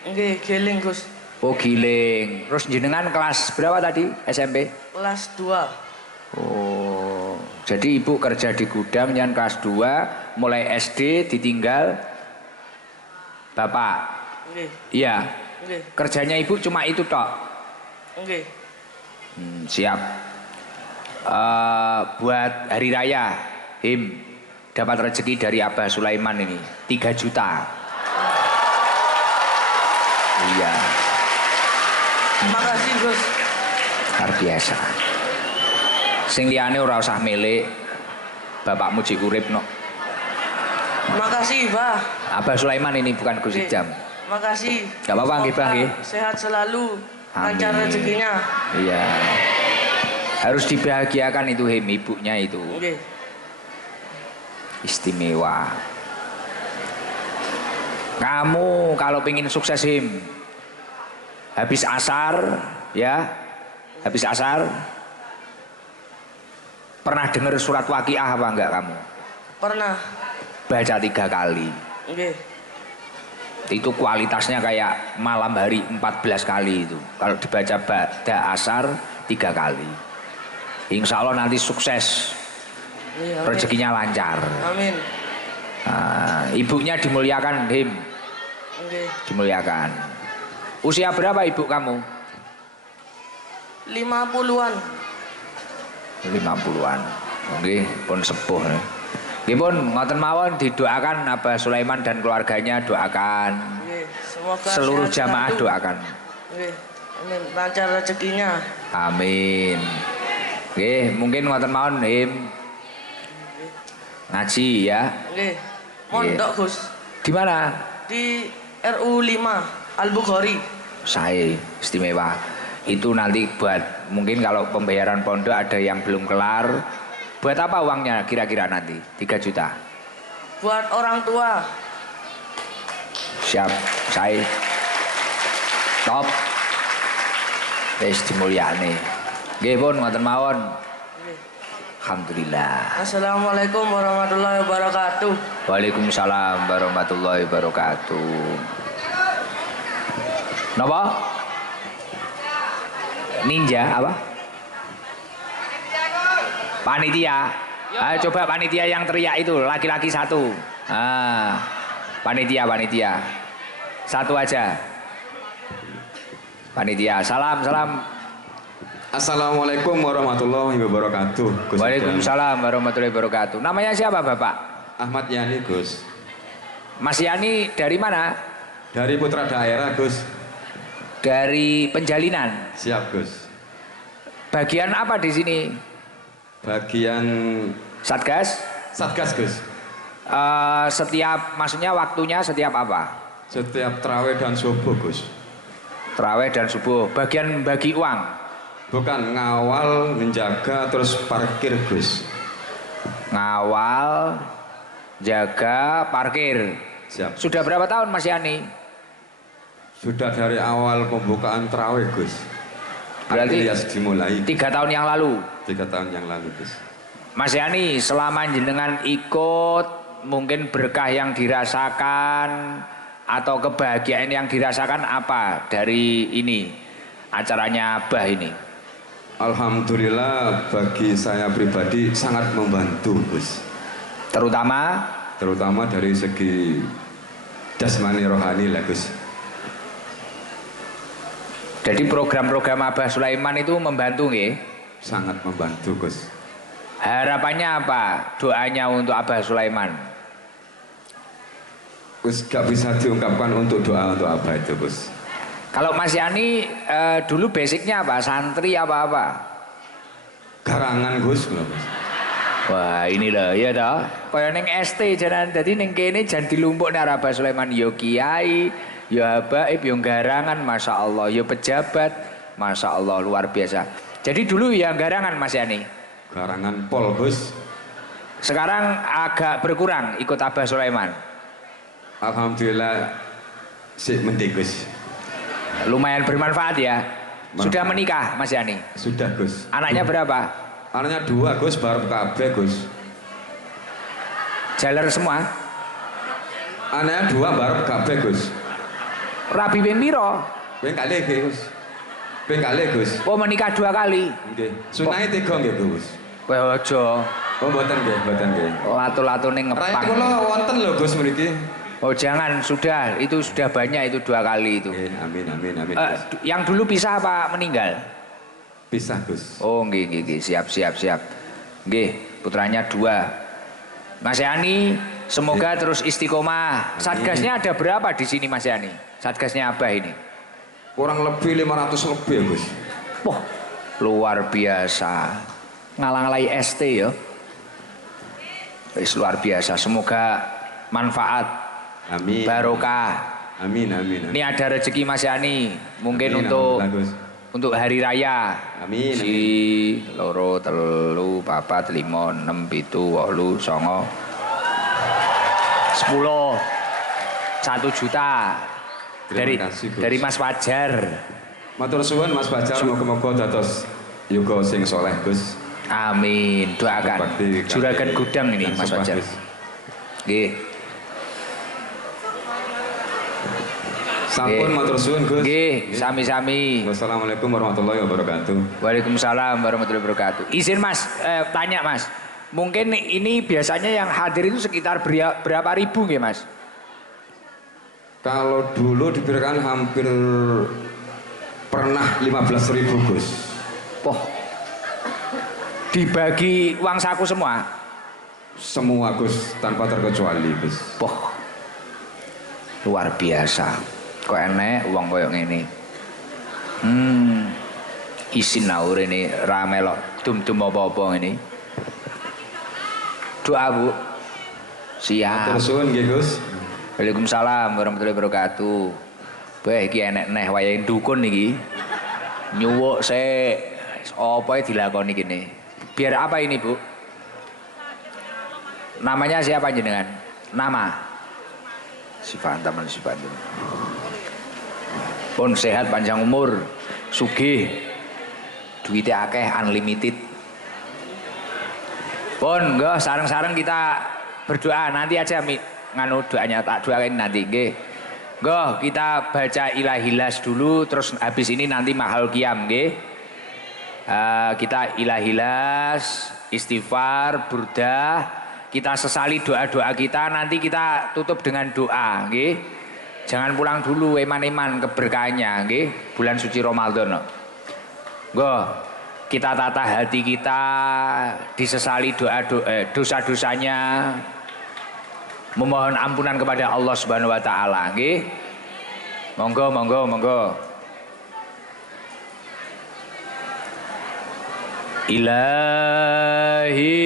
Nggih, geling, Gus. Oh, giling. Terus jenengan kelas berapa tadi? SMP? Kelas 2. Oh. Jadi ibu kerja di gudang yang kelas 2, mulai SD ditinggal bapak. Nggih. Iya. Nggih. Kerjanya ibu cuma itu tok. Nggih. Siap. Buat hari raya, Him dapat rezeki dari Abah Sulaiman ini 3 juta. Iya. Makasih, Gus. Luar biasa. Sing liyane ora usah milih. Bapakmu cik urip no. Makasih, Bah. Abah Sulaiman ini bukan Gus Ijam. Makasih. Gak apa-apa nggih, Bang nggih. Sehat selalu. Amin. Lancar rezekinya. Iya. Harus dibahagiakan itu Him, ibunya itu. Nggih. Istimewa. Kamu kalau pengen sukses Him, habis asar ya, habis asar pernah dengar surat Waqiah apa enggak kamu? Pernah. Baca 3 kali. Nggih. Itu kualitasnya kayak malam hari 14 kali itu. Kalau dibaca pada asar 3 kali. Insya Allah nanti sukses, Iya, amin. rezekinya lancar. Amin. Ibunya dimuliakan, Him, Oke. dimuliakan. Usia berapa ibu kamu? 50-an. 50-an. Oke, pun sepuh. Nggih pun ngoten mawon didoakan Abah Sulaiman dan keluarganya, doakan. Oke. Semoga Seluruh sehat jamaah selalu. doakan. Oke. Amin. Lancar rezekinya. Amin. Oke, mungkin ngoten mawon Him. Ngaji ya. Oke. Mondok Gus. Di mana? Di RU 5 Al-Bukhari. Saya istimewa. Itu nanti buat mungkin kalau pembayaran pondok ada yang belum kelar. Buat apa uangnya kira-kira nanti? 3 juta. Buat orang tua. Siap, saya. Top. Wis dimulyakne. Nggih pun ngoten mawon. Oke. Alhamdulillah. Assalamualaikum warahmatullahi wabarakatuh. Waalaikumsalam warahmatullahi wabarakatuh. Napa? Ninja apa? Panitia. Ayo coba panitia yang teriak itu, laki-laki satu. Panitia. Satu aja. Panitia. Salam. Assalamualaikum warahmatullahi wabarakatuh. Gus Waalaikumsalam warahmatullahi wabarakatuh. Namanya siapa Bapak? Ahmad Yani, Gus. Mas Yani dari mana? Dari Putra Daerah, Gus. Dari Penjalinan. Siap, Gus. Bagian apa di sini? Bagian Satgas? Satgas, Gus. Maksudnya waktunya setiap apa? Setiap terawih dan subuh, Gus. Terawih dan subuh. Bagian bagi uang. Bukan ngawal, menjaga, terus parkir, Gus. Ngawal, jaga, parkir. Siap. Sudah berapa tahun Mas Yani? Sudah dari awal pembukaan terawih, Gus. Berarti Alias dimulai 3 tahun yang lalu. 3 tahun yang lalu, Gus. Mas Yani, selama jenengan ikut, mungkin berkah yang dirasakan atau kebahagiaan yang dirasakan apa dari ini, acaranya Abah ini? Alhamdulillah bagi saya pribadi sangat membantu, Gus. Terutama dari segi jasmani rohani lah, Gus. Jadi program-program Abah Sulaiman itu membantu nggih? Sangat membantu, Gus. Harapannya apa? Doanya untuk Abah Sulaiman? Gus, gak bisa diungkapkan untuk doa untuk apa itu, Gus. Kalau Mas Yani dulu basicnya apa? Santri apa-apa? Garangan, Gus. Wah ini loh, ya toh. Kaya ning ST jalan, jadi ning kene jan dilumpuk ning Abah Sulaiman. Yo kiai, yo habaib, yo garangan, masya Allah. Yo pejabat, masya Allah luar biasa. Jadi dulu ya garangan Mas Yani. Garangan pol, Gus. Sekarang agak berkurang ikut Abah Sulaiman. Alhamdulillah si mending, Gus. Lumayan bermanfaat ya. Sudah menikah Mas Yani? Sudah, Gus. Anaknya berapa? Anaknya 2, Gus, baru kabeh, Gus. Jaler semua? Anaknya 2 baru kabeh, Gus. Rabi ping piro? Ping kalih, Gus. Ping kalih, Gus. Oh menikah 2 kali? Nggih. Sunahe 3 nggih, Gus. Kowe aja Oh, mboten nggih. latu-latune Rai ngepang. kula wonten lho, Gus, mriki. Oh jangan, sudah, itu sudah banyak, itu 2 kali itu. Nggih, amin, Gus. Yang dulu pisah apa meninggal? Pisah, Gus. Oh nggih, siap. Nggih, putranya 2. Mas Yani, semoga terus istiqomah. Satgasnya ada berapa di sini Mas Yani? Satgasnya Abah ini? Kurang lebih 500 lebih, Gus. Wah, luar biasa. Ngalang-ngalai ST ya. Wis luar biasa. Semoga manfaat, Amin. barokah. Amin. Ini ada rezeki Mas Yani, mungkin Amin, untuk alhamdulillah, Gus. untuk hari raya. Amin. Si loro, telu, papat, 5, 6, 7, 8, 9, 10, 1 juta Terima kasih, Gus. dari Mas Fajar. Matur suwun Mas Fajar, moga-moga dados yuga sing soleh, Gus. Amin. Doakan. Bakti Juragan gudang ini Mas Fajar. Gus. Nggih. Sampun matur suwun Gus. Nggih, sami-sami. Wassalamualaikum warahmatullahi wabarakatuh. Waalaikumsalam warahmatullahi wabarakatuh. Izin Mas, tanya Mas. Mungkin ini biasanya yang hadir itu sekitar berapa ribu nggih Mas? Kalau dulu diperkirakan hampir pernah 15.000 Gus. Poh. Dibagi uang saku semua? Semua Gus, tanpa terkecuali Gus. Poh. Luar biasa. Kok enek uang koyo ngene. Isin naur ini ramelok dum-dum apa-apa ini. Doa Bu. Siap. Matur suwun nggih Gus. Waalaikumsalam warahmatullahi wabarakatuh. Bae iki enek neh wayahe dukun iki. Nyuwuk sik apa dilakoni kene. Biar apa ini, Bu? Namanya siapa jenengan? Nama? Sifat teman sifat. Pun sehat panjang umur, sugih. Duitnya akeh unlimited. Pun enggak sareng-sareng kita berdoa nanti aja nganu doanya tak doain nanti nggih. Nggih, kita baca ilahilas dulu terus habis ini nanti mahal qiyam nggih. Kita ilahilas, istighfar, burdah, kita sesali doa-doa kita nanti kita tutup dengan doa nggih. Jangan pulang dulu eman-eman keberkahannya nggih, bulan suci Ramadan. Nggih, kita tata hati kita, disesali dosa-dosanya. Memohon ampunan kepada Allah Subhanahu wa taala nggih. Monggo monggo monggo. Ilahi